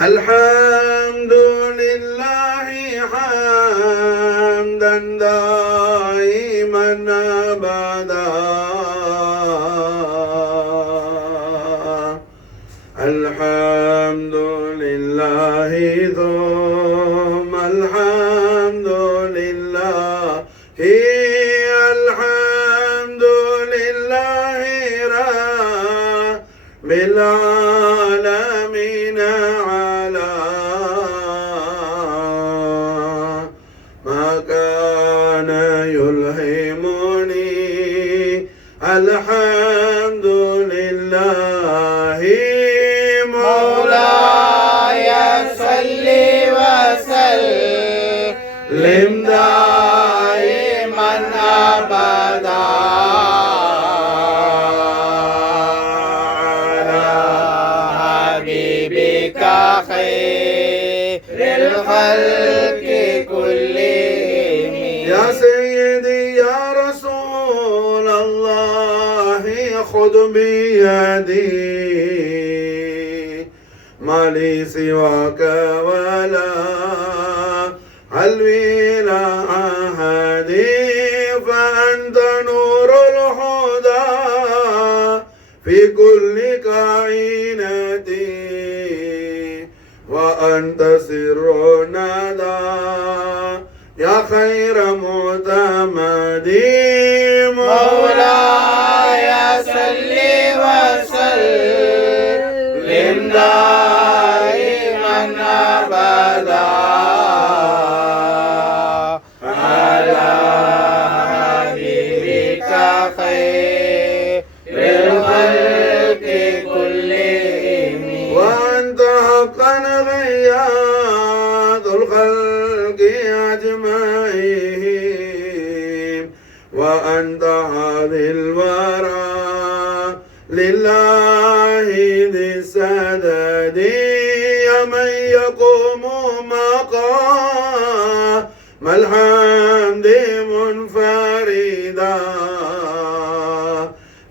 الحمد لله حمدا دائما أبدا الحمد لله ثم الحمد لله الحمد لله رب العالمين على ما كان يلهمني الحمد لله مولاي صل وسلم دائما أبدا على حبيبك خير الخلق كلهم يا سيدي يا رسول الله خذ بيدي ما لي سواك ولا حلوي لا أحدي فأنت نور الهدى في كل كائنتي وأنت سر الندى يا خير معتمدي مولاي صل وسلم دائما أبدا على حبيبك خير الخلق كلهم وأنت حقا غياث الخلق أجمعين وأنت هذه الورى لله ذي السدد يا من يقوم مقام الحمد منفردا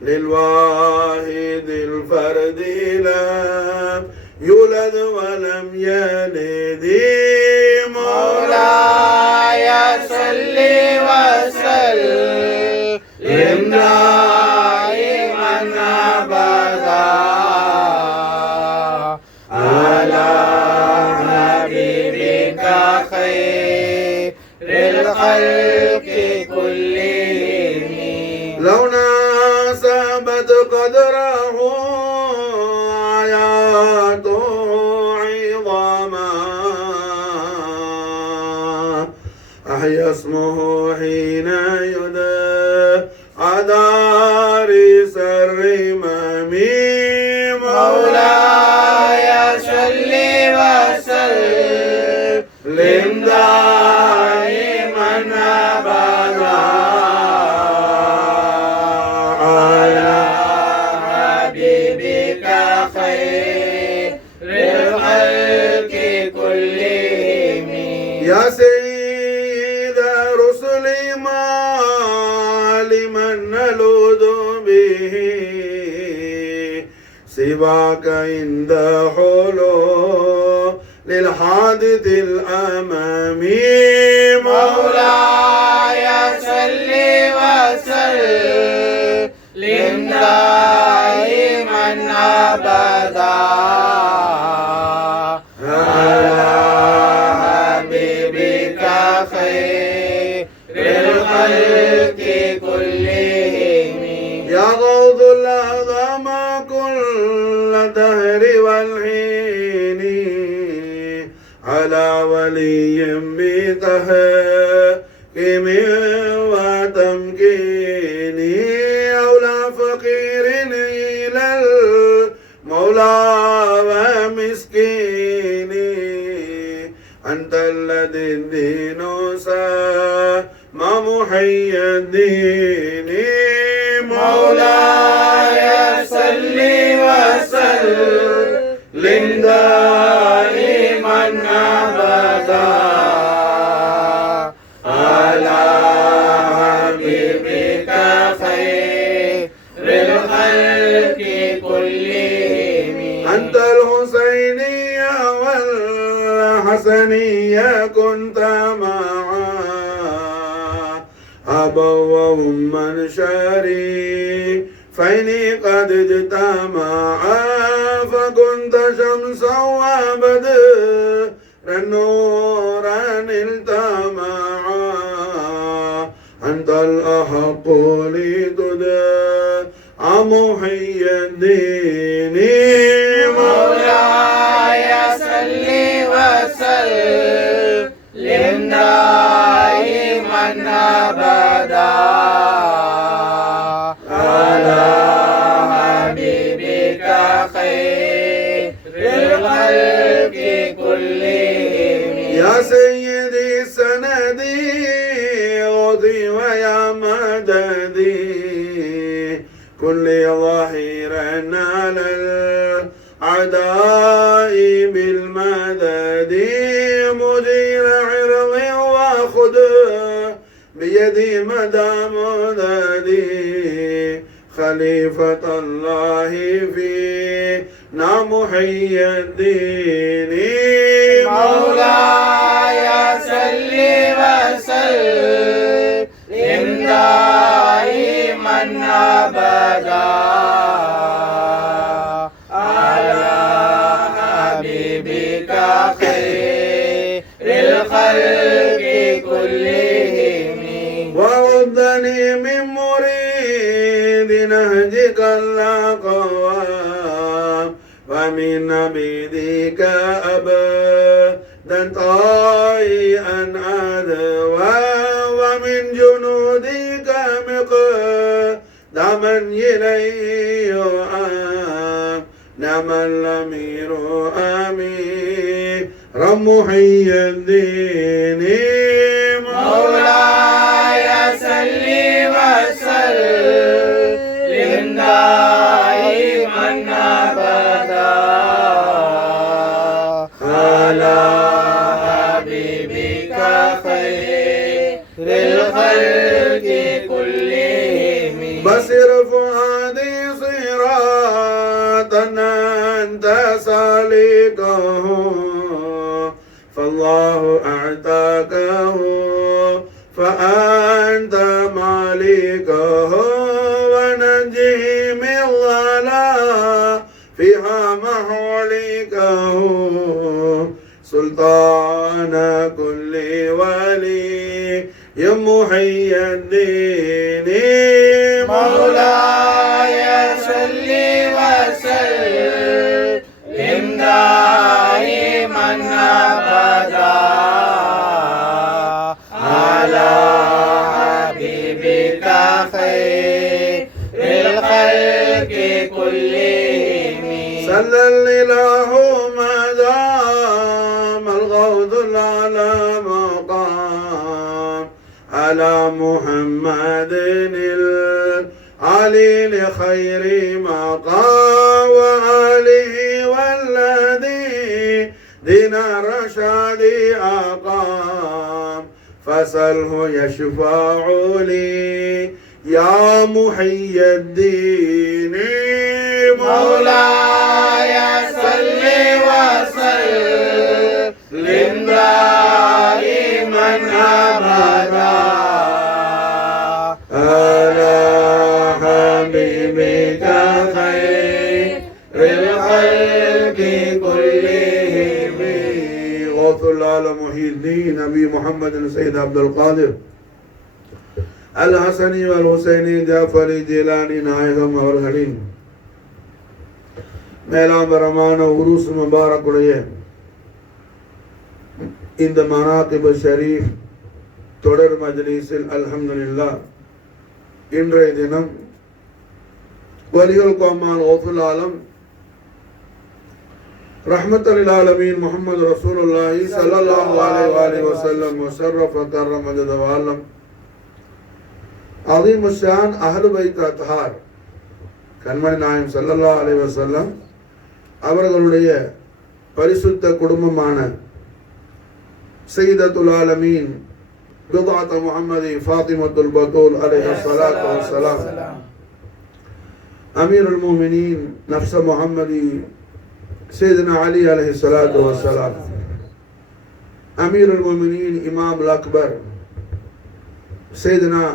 للواحد الفرد لم يولد ولم يلد مولاي صل وسلم دائما أبدا على حبيبك خير الخلق كلهم لو ناسبت قدره آياته عظاما أحيا اسمه حين يدعى دارس الرمم مولاي صل وسلم دائما أبدا على حبيبك خير الخلق كلهم يا سيد رسل ما لمن نلوذ به سواك عند حلول للحادث الأمامي مولاي صل وسلم دائما أبدا على حبيبك خير الخلق كلهم يا غوث الأعظم كل دهر والحين على ولي بتحكيم وتمكين أولى فقير إلى المولى ومسكين أنت الذي الدين سامى محي الدين مولاي صل وسلم دائما أبدا على حبيبك خير الخلق كلهم أنت الحسيني والحسنية كنت معا أبا وأما شريفين قد اجتمعا فكنت شمسا وبدرا نورا التمعا أنت الأحق لتدعى محي الدين مولاي صل وسلم دائما أبدا على حبيبك خير الخلق كلهم يا سيدي سندي غضي ويا مددي كل ظهيرا على الأعداء بالمدد مدير عرض وخذ بيدي مدى مددي خليفة الله فينا محي الدين مولاي صل وسلم دائما أبدا على حبيبك خير الخلق كلهم وردني من مريد نهجك الأقوام ومن عبيدك أبدا طائعا أدوى ومن جنودك مقدما إليه يؤام نعم الأمير أمير محي الدين مولاي صل وسلم دائما أبدا على حبيبك خير الخلق كلهم بصر فؤادي صراطا أنت سالكه فالله أعطاكه فأنت مالكه ونجه من ضلال فيها محولكه سلطان كل ولي محي الدين مولاي صل وسلم دائما أبدا على حبيبك خير الخلق كلهم صلى الإله ما دام الغوث على مقام على محمد العلي لخير مقام وآله والذي دين الرشاد أقام فسله يشفع لي يا محي الدين مولاي صل وسلم دائما أبدا على حبيبك خير الخلق كلهم غوث العالم محي الدين نبي محمد سيد عبد القادر الحسني والحسيني Geoffrey Jilani நாயகம் அவர்களின் மேலாம்பரமான உருஸ் முபாரக்குடைய இந்த மனாகிப் ஷரீஃப் தொடர் மஜ்லிஸில் அல்ஹம்துலில்லாஹ் இன்றைய தினம் வலிகள் கோமால் ஓஃபுல் ஆலம் ரஹ்மத்துல் லில் ஆலமீன் முஹம்மது ரசூலுல்லாஹி ஸல்லல்லாஹு அலைஹி வஸல்லம் முஷர்ரஃப கர்ரம ஜதவாலம் அஸீம் ஷான் அஹ்லு பைத் அத்ஹார் கண்மணி நாயகம் ஸல்லல்லாஹு அலைஹி வஸல்லம் அவர்களுடைய பரிசுத்த குடும்பமான சய்யிதத்துல் ஆலமீன் பிதாத் முஹம்மதி ஃபாத்திமத்துல் பத்தூல் அலைஹா ஸலாத்து வஸ்ஸலாம் அமீருல் முஃமினீன் நஃப்ஸ முஹம்மதி سيدنا علي عليه الصلاة والسلام أمير المؤمنين إمام الأكبر سيدنا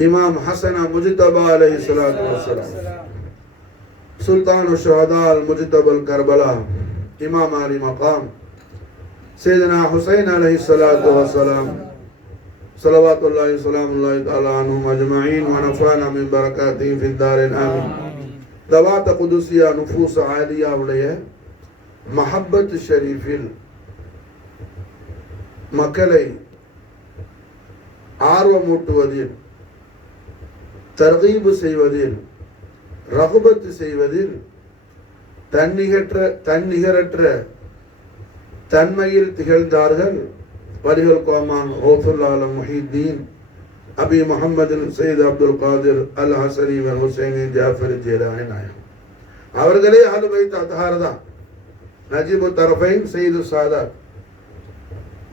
إمام حسن مجتبى عليه الصلاة والسلام سلطان الشهداء المجتبى الكربلاء إمام علي مقام سيدنا حسين عليه الصلاة والسلام صلوات الله وسلام الله تعالى عنهم أجمعين ونفعنا من بركاتهم في الدارين آمين தவாத்த குதுசியா நுஃபூஸ் ஆலியாவுடைய மஹப்பத் ஷரீஃபில் மக்களை ஆர்வமூட்டுவதில் தர்கீபு செய்வதில் ரகுபத்து செய்வதில் தன்னிகரற்ற தன்மையில் திகழ்ந்தார்கள் வலிகள் கோமான் ஓஃபுல்லாலம் முஹித்தீன் அபி முஹம்மது சையத் அப்துல் காதிர் அல் ஹசனி ஹுசைனி ஜாஃபர் ஜீலானி நாயகம் அவர்களே அஹ்லுல் பைத் அத்ஹார் தான். நஜீபு தரஃபைன் சையது சாதாத்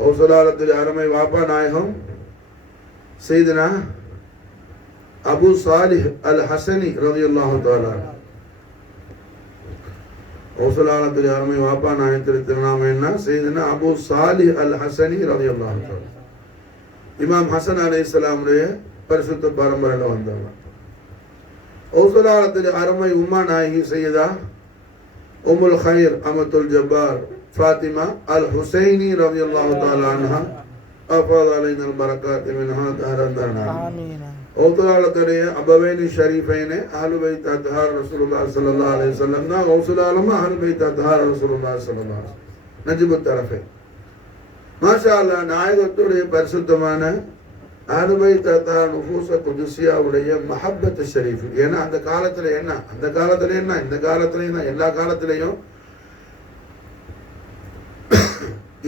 ஓசலாலத்தில் அருமை வாப்பா நாயகம் சையதுனா அபு சாலிஹ் அல் ஹசனி ரலியல்லாஹு தஆலா ஓசலாலத்தில் அருமை வாப்பா நாயகத்தின் திருநாமம் என்ன? சையதுனா அபு சாலிஹ் அல் ஹசனி ரலியல்லாஹு தஆலா இமாம் ஹசன் அலைஹிஸ்ஸலாமுடைய பரிசுத்த பரம்பரையில் வந்தவங்க. ஓசலாலத்தில் அருமை உம்மா நாயகி சையதா உம்முல் ஹைர் அமத்துல் ஜப்பார் ஃபாத்திமா அல் ஹுசைனி ரலியல்லாஹு தஆலா அன்ஹா அஃபாத அலைனல் பரக்காத் மின்ஹா தஹரந்தனா ஆமீன். ஓசலாலத்துடைய அபவைனி ஷரீஃபைனே அஹ்லுல் பைத் அத்ஹார் ரசூலுல்லாஹி ஸல்லல்லாஹு அலைஹி வஸல்லம் தான் ஓசலாலமா அஹ்லுல் பைத் அத்ஹார் ரசூலுல்லாஹி ஸல்லல்லாஹு அலைஹி வஸல்லம் நஜிபு தரஃபை மாஷா அல்லாஹ் நாயகத்துடைய பரிசுத்தமான அஹ்லுல் பைத் அத்ஹார் நுஃபூஸ் குதுசியாவுடைய மஹப்பத் ஷரீஃப். ஏன்னா அந்த காலத்துல என்ன, அந்த காலத்துல என்ன, இந்த காலத்துலயும் தான், எல்லா காலத்திலையும்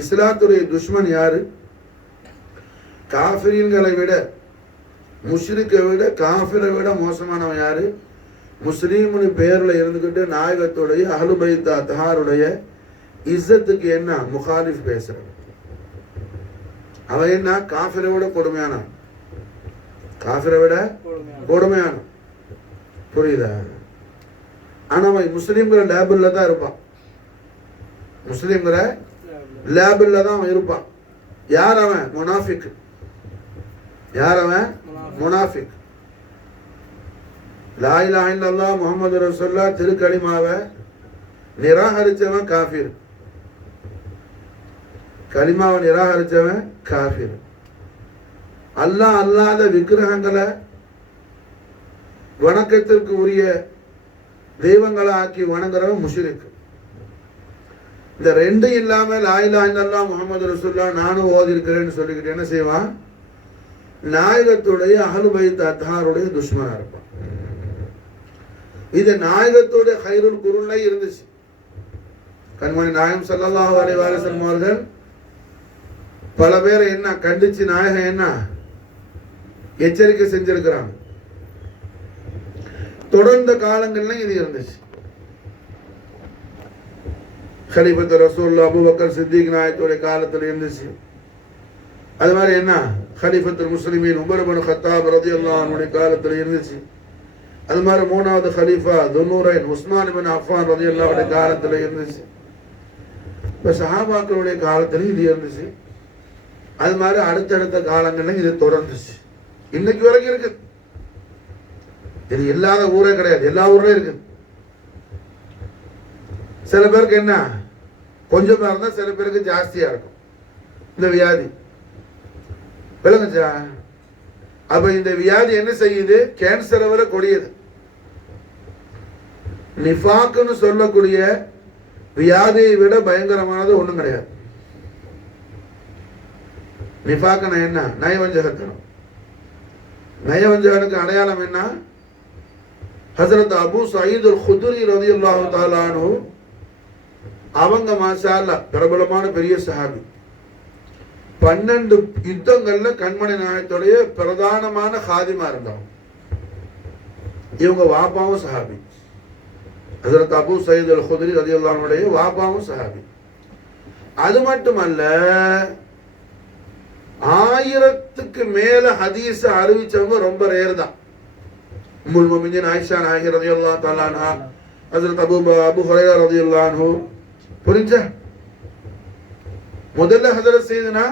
இஸ்லாத்துடைய துஷ்மன் யாரு? காஃபிரீன்களை விட, முஷ்ரிக்கை விட, காஃபிரை விட மோசமானவன் யாரு? முஸ்லீம்னு பேர்ல இருந்துகிட்டு நாயகத்துடைய அஹ்லுல் பைத் அத்ஹாருடைய இஸ்ஸத்துக்கு என்ன முகாலிஃப் பேசுறான். அவன் என்ன? காஃபிரை விட கொடுமையான, காஃபிரை விட கொடுமையான. புரியுதா? ஆனா அவன் முஸ்லீம்கிற லேபிள்ல தான் இருப்பான், முஸ்லீம்கிற லேபிள்ல தான் அவன் இருப்பான். யார் அவன்? முனாஃபிக். யார் அவன்? முனாஃபிக். லா இலாஹ இல்லல்லாஹ் முஹம்மது ரசூலுல்லாஹ் திருக்கலிமாவை நிராகரிச்சவன் காஃபிர், கலிமாவை நிராகரிச்சவன் காஃபிர். அல்லாஹ் அல்லாத விக்கிரகங்களை வணக்கத்திற்கு உரிய தெய்வங்களை ஆக்கி வணங்குறவன் முஷ்ரிக். இந்த ரெண்டு இல்லாம லா இலாஹ இல்லல்லாஹ் முஹம்மது ரசூலுல்லாஹ் நானும் ஓதி இருக்கிறேன்னு சொல்லிக்கிட்டு என்ன செய்வான்? நாயகத்துடைய அஹ்லுல் பைத் அத்ஹாருடைய துஷ்மனா இருப்பான். இது நாயகத்துடைய கைருல் குருன்ல இருந்துச்சு. கண்மணி நாயகம் ஸல்லல்லாஹு அலைஹி வஸல்லம் அவர்கள் பல பேரை என்ன கண்டிச்சு நாயகம் என்ன எச்சரிக்கை செஞ்சிருக்கிறாங்க. தொடர்ந்த காலங்கள்ல இது இருந்துச்சு. கலீஃபத்து ரசூலுல்லாஹ் அபூபக்கர் சித்திக் நாயகத்துடைய காலத்துல இருந்துச்சு. அது மாதிரி என்ன கலீஃபத்துல் முஸ்லிமீன் உமர் இப்னு கத்தாப் ரலியல்லாஹு அன்ஹுடைய காலத்துல இருந்துச்சு. அது மாதிரி மூணாவது கலீஃபா துன்னூரைன் உஸ்மான் இப்னு அஃபான் ரலியல்லாஹு அன்ஹுடைய காலத்துல இருந்துச்சு. இப்ப சஹாபாக்களுடைய காலத்துல இது இருந்துச்சு. அது மாதிரி அடுத்தடுத்த காலங்கள்ல இது தொடர்ந்துச்சு. இன்னைக்கு வரைக்கும் இருக்கு. இது இல்லாத ஊரே கிடையாது, எல்லா ஊர்லயும் இருக்கு. சில பேருக்கு என்ன கொஞ்சமா இருந்தா சில பேருக்கு ஜாஸ்தியா இருக்கும் இந்த வியாதி. விளங்குச்சா? அப்ப இந்த வியாதி என்ன செய்யுது? கேன்சரை விட கொடியது. நிஃபாக்குன்னு சொல்லக்கூடிய வியாதியை விட பயங்கரமானது ஒண்ணும் கிடையாது. நிஃபாக்குனா என்ன? நயவஞ்சகத்தனம். நயவஞ்சகனுக்கு அடையாளம் என்ன? ஹஜ்ரத் அபூ சயீத் அல் குத்ரி ரலியல்லாஹு தஆலா அன்ஹு அவங்க மாஷா அல்லாஹ் பிரபலமான பெரிய சஹாபி. 12 யுத்தங்கள்ல கண்மணி நாயகத்துடைய பிரதானமான காதிமா இருந்தாங்க. இவங்க வாப்பாவும் சஹாபி. ஹஜ்ரத் அபூ சயீத் அல் குத்ரி ரலியல்லாஹு அன்ஹுடைய வாப்பாவும் சஹாபி. அது மட்டுமல்ல, 1000க்கு மேல ஹதீஸ் அறிவிச்சவங்க ரொம்ப ரேர் தான். உம்முல் முஃமினீன் ஆயிஷா நாயகி ரலியல்லாஹு தஆலா அன்ஹா, ஹஜ்ரத் அபூ ஹுரைரா ரலியல்லாஹு அன்ஹு. புரிஞ்சா? முதல்ல ஹஜ்ரத் சையதுனா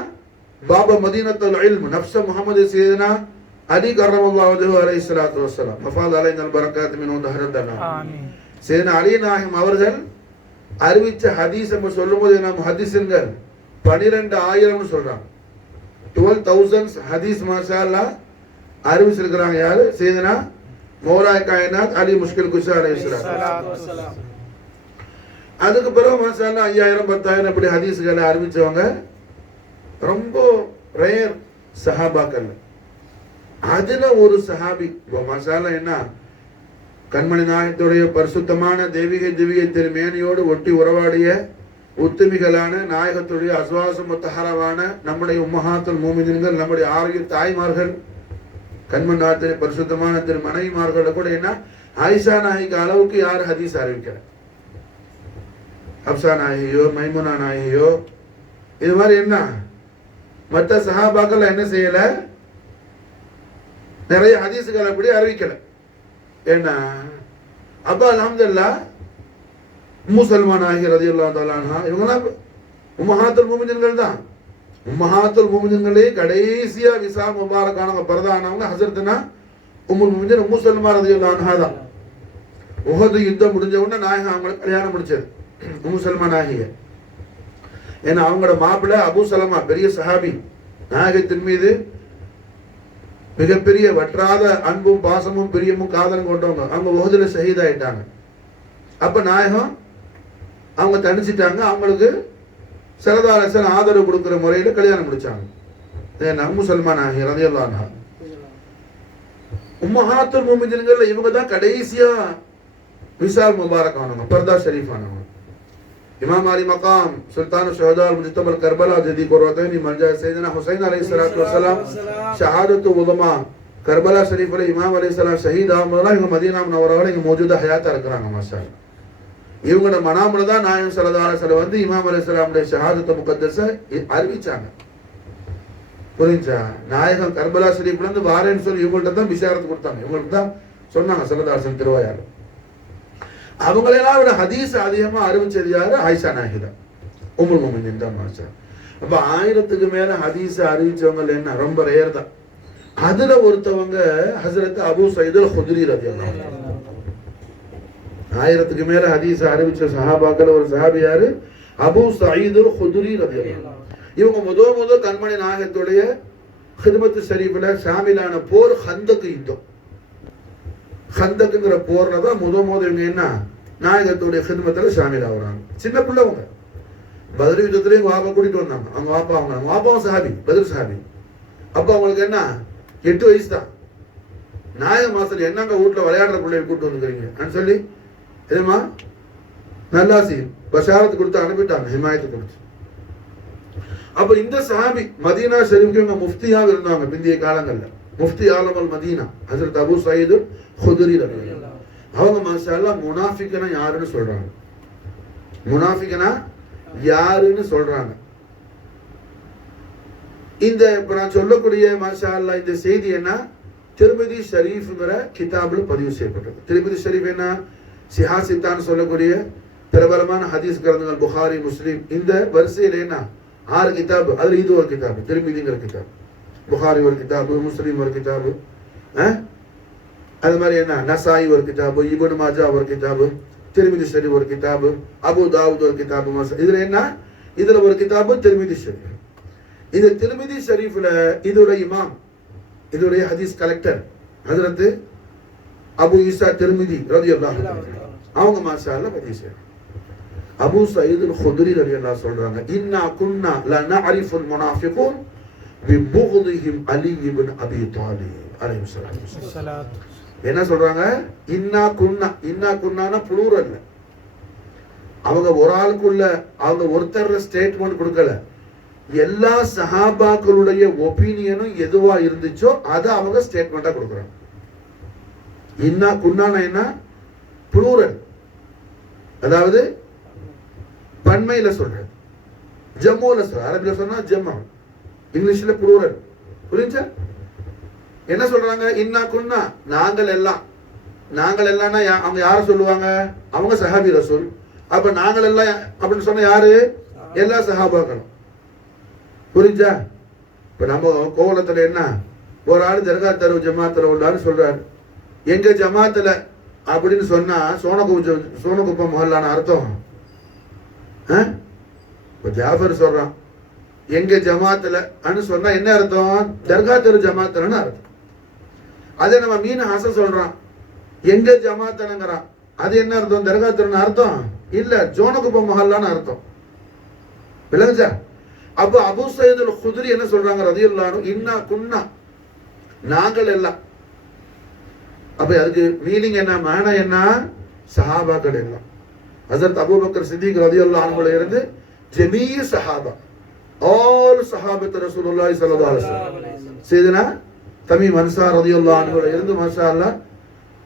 பாபா மதீனத்துல் இல்ம் நஃப்ஸ முஹம்மது சையதுனா அலி கர்ரமல்லாஹு வஜஹு அலைஹி ஸலாத்து வஸ்ஸலாம் மஃபாத் அலைனல் பரக்காத் மின்ஹு தஹரதனா. ஆமீன். சையதுனா அலி நாயகம் அவர்கள் அறிவிச்ச ஹதீஸ் நம்ம சொல்லும்போது நம்ம ஹதீஸ்கள் 12,000 சொல்றாங்க. 12,000 ஹதீஸ் மாஷா அல்லாஹ் அறிவிச்சிருக்கிறாங்க. யாரு? சையதுனா மௌலாய் காயினாத் அலி முஷ்கில் குஷா அலைஹிஸ்ஸலாத்து வஸ்ஸலாம். அதுக்கு பிறகு மாஷா அல்லாஹ் 5,000 10,000 இப்படி ஹதீஸ்களை அறிவிச்சவங்க ரொம்ப ரேர் சஹாபாக்கள். அதுல ஒரு சஹாபி மாஷா அல்லாஹ் என்ன கண்மணி நாயகத்துடைய பரிசுத்தமான தெய்வீக திவ்ய திருமேனியோடு ஒட்டி உறவாடிய உத்துமிகளான நாயகத்துடைய அஸ்வாச முத்தஹரவான நம்முடைய உம்மஹாத்துல் மூமினீன்கள், நம்முடைய ஆரோக்கிய தாய்மார்கள், கண்மணி நாயகத்துடைய பரிசுத்தமான திரு மனைவிமார்களோட கூட என்ன ஆயிஷா நாயிக்கு அளவுக்கு யார் ஹதீஸ் அறிவிக்கிற? ஹப்சா நாயகியோ மைமுனா நாயகியோ இது மாதிரி என்ன மற்ற சஹாபாக்கள் என்ன செய்யல? நிறைய ஹதீஸுகள் அப்படி அறிவிக்கல. என்ன அப்ப அல்ஹம்துலில்லாஹ் உம்மு சல்மா நாயகி ரலியல்லாஹு தஆலா அன்ஹா இவங்கலாம் உம்மஹாத்துல் மூமினீன்கள் தான். உம்மஹாத்துல் மூமினீன்களே கடைசியா விசா முபாரக்கானவங்க பிரதானவங்க ஹஸரத்னா உம்முல் மூமினீன் உம்மு சல்மா ரலியல்லாஹு அன்ஹா தான். உஹது யுத்தம் முடிஞ்ச உடனே நாயகம் அவங்களுக்கு கல்யாணம் முடிச்சது உம்மு சல்மா நாயகிய. ஏன்னா அவங்களோட மாப்பிள்ளை அபூ சலமா பெரிய சஹாபி, நாயகத்தின் மீது மிகப்பெரிய வற்றாத அன்பும் பாசமும் பிரியமும் காதலும் கொண்டவங்க. அவங்க உஹதுல ஷஹீத் ஆயிட்டாங்க. அப்ப நாயகம் அவங்க தனிச்சிட்டாங்க. அவங்களுக்கு சரதாரசன் ஆதரவு கொடுக்கிற முறையில கல்யாணம் முடிச்சாங்க. உம்மு சல்மா நாயகி ரலியல்லாஹு அன்ஹா உம்மஹாத்துல் மூமினீன்கள் இவங்க தான் கடைசியா விசால் முபாரக் ஆனவங்க, பர்தா ஷரீஃப் ஆனவங்க. இமாம் அலி மகாம் சுல்தான் ஷஹதா முஜ்தபல் கர்பலா ஜதி குர்ரத்தைனி மர்ஜா சையதுனா ஹுசைன் அலைஹிஸ்ஸலாத்து வஸலாம் ஷஹாதத்து உலமா கர்பலா ஷரீஃப்ல இமாம் அலைஹிஸ்ஸலாம் ஷஹீத் ஆகும்போது இவங்க மதீனா முனவரால இங்க மௌஜூதா ஹயாத்தா இருக்கிறாங்க. மாஷா அல்லாஹ். இவங்களோட மனாமுல தான் நாயகம் ஸல்லல்லாஹு அலைஹி வஸல்லம் வந்து இமாம் அலைஹிஸ்ஸலாமுடைய ஷஹாதத்து முகத்தஸ அறிவிச்சாங்க. புரிஞ்சா? நாயகம் கர்பலா ஷரீஃப்ல இருந்து வாரேன்னு சொல்லி இவங்கள்ட்ட தான் பிஷாரத் கொடுத்தாங்க. இவங்கள்ட்ட தான் சொன்னாங்க ஸல்லல்லாஹு அலைஹி வஸல்லம் திருவாயால. அவங்களெல்லாம் விட ஹதீஸ் அதிகமா அறிவிச்சது யாரு? ஆயிஷா நாயகி தான், உம்முல் மூமினீன் தான். மாஷா. அப்ப 1000க்கு மேல ஹதீஸ் அறிவிச்சவங்க என்ன ரொம்ப ரேர் தான். அதுல ஒருத்தவங்க ஹஜ்ரத் அபூ சயீத் அல் குத்ரி ரலியல்லாஹு அன்ஹு. 1000க்கு மேல ஹதீஸ் அறிவிச்ச சஹாபாக்கள் ஒரு சஹாபி யாரு? அபூ சயீத் அல் குத்ரி ரலியல்லாஹு அன்ஹு. இவங்க முதல் கண்மணி நாயகத்துடைய ஹிதமத்து ஷரீஃப்ல ஷாமிலான போர் ஹந்தக் யுத்தம். ஹந்தக்குங்கிற போர்ல தான் இவங்க என்ன நாயகத்துடைய ஹிதமத்துல ஷாமில் ஆகுறாங்க. சின்ன பிள்ளைவங்க. பத்ர் யுத்தத்திலே எங்க வாப்பா கூட்டிட்டு வந்தாங்க. அவங்க வாப்பாவும் சஹாபி, பத்ர் சஹாபி. அப்ப அவங்களுக்கு என்ன 8 வயசு தான். நாயக மாசத்துல என்னங்க வீட்டுல விளையாடுற பிள்ளைகள் கூட்டு வந்துக்கிறீங்க சொல்லி எதுமா நல்லாசி பஷாரத்து கொடுத்து அனுப்பிட்டாங்க, ஹிமாயத்து கொடுத்து. அப்ப இந்த சஹாபி மதீனா ஷரீஃப்க்கு இவங்க முஃப்தியாக இருந்தாங்க பிந்திய காலங்கள்ல. முஃப்தி ஆலமல் மதீனா ஹஜ்ரத் அபூ சயீத் குத்ரி ரலியல்லாஹு அன்ஹு. அவங்க மாஷா அல்லாஹ் முனாஃபிக்னா யாருன்னு சொல்றாங்க. முனாஃபிக்னா யாருன்னு சொல்றாங்க. இந்த இப்ப நான் சொல்லக்கூடிய மாஷா அல்லாஹ் இந்த செய்தி என்ன திருமிதி ஷரீஃப்ங்கிற கிதாபுல பதிவு செய்யப்பட்டது. திருமிதி ஷரீஃப் என்ன சிஹாசித்தான் சொல்லக்கூடிய பிரபலமான ஹதீஸ் கிரந்தங்கள் புகாரி முஸ்லிம். இந்த வரிசையில என்ன 6 கிதாபு. அதுல இது ஒரு கிதாபு திருமிதிங்கிற கிதாபு. புகாரி ஒரு கிதாபு, முஸ்லிம் ஒரு கிதாபு, அது மாதிரி என்ன நசாயி ஒரு கிதாபு, இப்னு மாஜா ஒரு கிதாபு, திருமிதி ஷரீஃப் ஒரு கிதாபு, அபு தாவூத் ஒரு கிதாபு. இதுல என்ன இதுல ஒரு கிதாபு திருமிதி ஷரீஃப். இந்த திருமிதி ஷரீஃப்ல இதோட இமாம், இதோடைய ஹதீஸ் கலெக்டர் ஹஜ்ரத் அபு ஈசா திருமிதி ரலியல்லாஹு அன்ஹு. அவங்க மாஷா அல்லாஹ் பதிவு செய்றாங்க. அபூ சயீத் அல் குத்ரி ரலியல்லாஹு சொல்றாங்க, இன்னா குன்னா லா நஅரிஃபுல் முனாஃபிகூன் பிபுக்திஹிம் அலி இப்னு அபி தாலிப் அலைஹி ஸலாத்து. என்ன சொல்றாங்க? இன்னா குன்னானா ப்ளூரல். அவங்க ஒரு ஆளுக்குள்ள அவங்க ஒருத்தர் ஸ்டேட்மெண்ட் கொடுக்கல. எல்லா சஹாபாக்களுடைய ஒப்பீனியனும் எதுவா இருந்துச்சோ அதை அவங்க ஸ்டேட்மெண்டா கொடுக்குறாங்க. இன்னா குன்னானா என்ன? ப்ளூரல், அதாவது பன்மையில சொல்றது. ஜம்முல சொல்ற, அரபில சொன்னா ஜம்மா, இங்கிலீஷ்ல ப்ளூரல். புரிஞ்சா? என்ன சொல்றாங்க? இன்னா குன்னா நாங்கள் எல்லாம், நாங்கள் எல்லாம் அவங்க யாரை சொல்லுவாங்க? அவங்க சஹாபி ரசூல். அப்ப நாங்கள் எல்லாம் அப்படின்னு சொன்ன யாரு? எல்லா சஹாபாக்களும். புரிஞ்சா? இப்ப நம்ம கோவலத்துல என்ன, ஒரு ஆள் தர்கா தரு ஜமாத்துல உள்ளான்னு சொல்றாரு, எங்க ஜமாத்துல அப்படின்னு சொன்னா சோனகுப்பம் மஹல்லான அர்த்தம். ஜாஃபர் சொல்றான் எங்க ஜமாத்துல சொன்னா என்ன அர்த்தம்? தர்கா தெரு ஜமாத்துலன்னு அர்த்தம். அதே நம்ம மீன் ஹசன் சொல்றான் எங்க ஜமாத்தனுங்கிறான், அது என்ன அர்த்தம்? தர்கா தெருன்னு அர்த்தம் இல்ல, ஜோனகுப்பம் மஹல்லான்னு அர்த்தம். விளங்குச்சா? அப்ப அபூ சயீத் அல் குத்ரி என்ன சொல்றாங்க ரலியல்லாஹு அன்ஹு, இன்னா குன்னா, நாங்கள் எல்லாம். அப்ப அதுக்கு மீனிங் என்ன, மானா என்ன? சஹாபாக்கள் எல்லாம். ஹஜ்ரத் அபூபக்கர் சித்திக் ரலியல்லாஹு அன்ஹுல இருந்து ஜமீ சஹாபா, ஆல் சஹாபத் ரசூலுல்லாஹி ஸல்லல்லாஹு அலைஹி வஸல்லம், சையதுனா தமீம் அன்சார் ரலியல்லாஹு அன்ஹுல இருந்து மாஷா அல்லாஹ்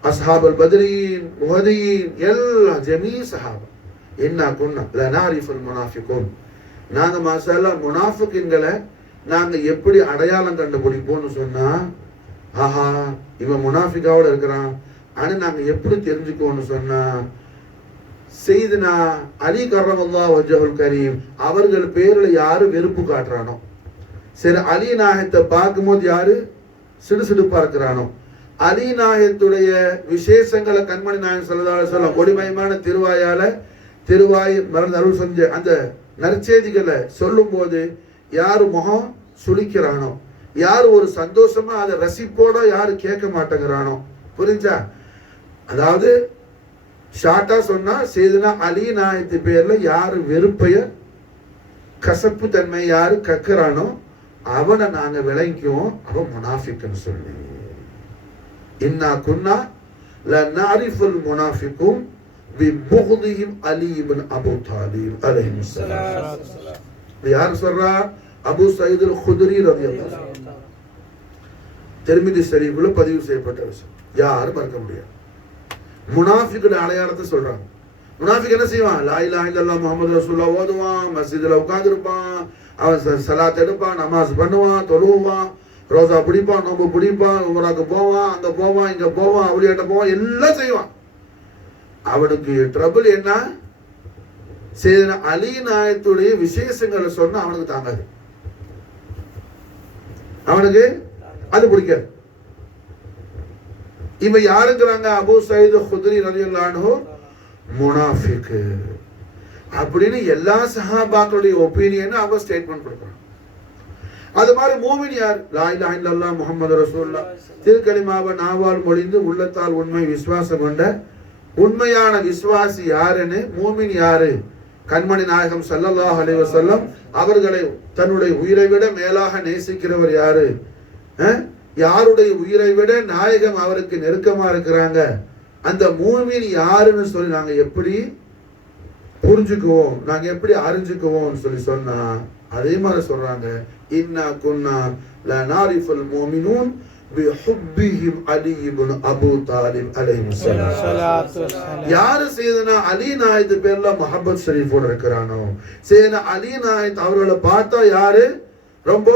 அஸ்ஹாபுல் பத்ரீன் உஹதீன் எல்லாம் ஜமீ சஹாபா. இன்னா குன்னா லா நஅரிஃபுல் முனாஃபிகூன், நாங்க மாஷா அல்லாஹ் முனாஃபிக்குகளை நாங்க எப்படி அடையாளம் கண்டுபிடிப்போம்னு சொன்னா, ஆஹா இவன் முனாஃபிகாவோட இருக்கிறான் ஆனா நாங்க எப்படி தெரிஞ்சுக்கோன்னு சொன்னா, செய்தனா அலி கர்ரமல்லாஹு வஜ்ஹுல் கரீம் அவர்கள் பேர்ல யாரு வெறுப்பு காட்டுறானோ, சரி அலி நாயகத்தை பார்க்கும்போது யாரு சிடுசிடுப்பா இருக்கிறானோ, அலி நாயகத்துடைய விசேஷங்களை கண்மணி நாயகம் ஸல்லல்லாஹு அலைஹி வஸல்லம் ஒளிமயமான திருவாய் மறந்து அருள் செஞ்ச அந்த நற்செய்திகளை சொல்லும் போது யாரு முகம் சுளிக்கிறானோ, யாரு ஒரு சந்தோஷமா அதை ரசிப்போட யாரு கேட்க மாட்டேங்கிறானோ. புரிஞ்சா? அதாவது ஷார்ட்டா சொன்னா செய்தனா அலி நாயத்து பேர்ல யாரு வெறுப்பைய கசப்பு தன்மை யாரு கக்குறானோ அவனை நாங்க விளங்கிக்குவோம், அவன் முனாஃபிக்னு சொல்லி. இன்னா குன்னா லா நஅரிஃபுல் முனாஃபிகூன் பிபுக்திஹிம் அலி இப்னு அபூ தாலிப் அலைஹிஸ்ஸலாம். யார் சொல்றா? அபூ சயீத் அல் குத்ரி ரலியல்லாஹு அன்ஹு. திர்மிதி ஷரீஃப்ல பதிவு செய்யப்பட்ட விஷயம், யாரும் மறக்க முடியாது. முனாஃபிக்குடைய அடையாளத்தை சொல்றாங்க. முனாஃபிக் என்ன செய்வான்? லா இலாஹா இல்லல்லாஹ் முஹம்மது ரசூலுல்லாஹ் ஓதுவான், மஸ்ஜிதுல உட்கார்ந்திருப்பான், அவன் சலாத் எடுப்பான், நமாஸ் பண்ணுவான், தொழுவான், ரோசா பிடிப்பான், நோம்பு பிடிப்பான், உமராக்கு போவான், அங்க போவான், இங்க போவான், அவளியாட்ட போவான், எல்லாம் செய்வான். அவனுக்கு ட்ரபிள் என்ன? செய்தனா அலி நாயத்துடைய விசேஷங்களை சொன்னா அவனுக்கு தாங்காது, அவனுக்கு அது பிடிக்காது. இவன் யாருங்கிறாங்க? அபூ சயீத் குத்ரி ரலியல்லாஹு அன்ஹு முனாஃபிக் அப்படின்னு எல்லா சஹாபாக்களுடைய ஒப்பீனியன் அவன் ஸ்டேட்மெண்ட் கொடுக்குறான். அது மாதிரி மூமின் யார்? லா இலாஹா இல்லல்லாஹ் முஹம்மது ரசூலுல்லாஹ் திருக்கலிமாவை நாவால் மொழிந்து உள்ளத்தால் உண்மை விசுவாசம் கொண்ட உண்மையான விசுவாசி யாருன்னு, மூமின் யாரு? கண்மணி நாயகம் ஸல்லல்லாஹு அலைஹி வஸல்லம் அவர்களை தன்னுடைய உயிரை விட மேலாக நேசிக்கிறவர் யாரு? யாருடைய உயிரை விட நாயகம் அவருக்கு நெருக்கமா இருக்கிறாங்க, அந்த மூமின் யாருன்னு சொல்லி நாங்க எப்படி புரிஞ்சுக்குவோம், நாங்க எப்படி அறிஞ்சுக்குவோம் சொல்லி சொன்னா, அதே மாதிரி சொல்றாங்க இன்னா குன்னா லா நஅரிஃபுல் முஃமினூன் பிஹுப்பிஹிம் அலி இப்னு அபூ தாலிப் அலைஹிஸ்ஸலாம். யாரு செய்தனா அலி நாயத்து பேர்ல முஹப்பத் ஷரீஃபோட இருக்கிறானோ, செய்தனா அலி நாயத் அவர்களை பார்த்தா யாரு ரொம்ப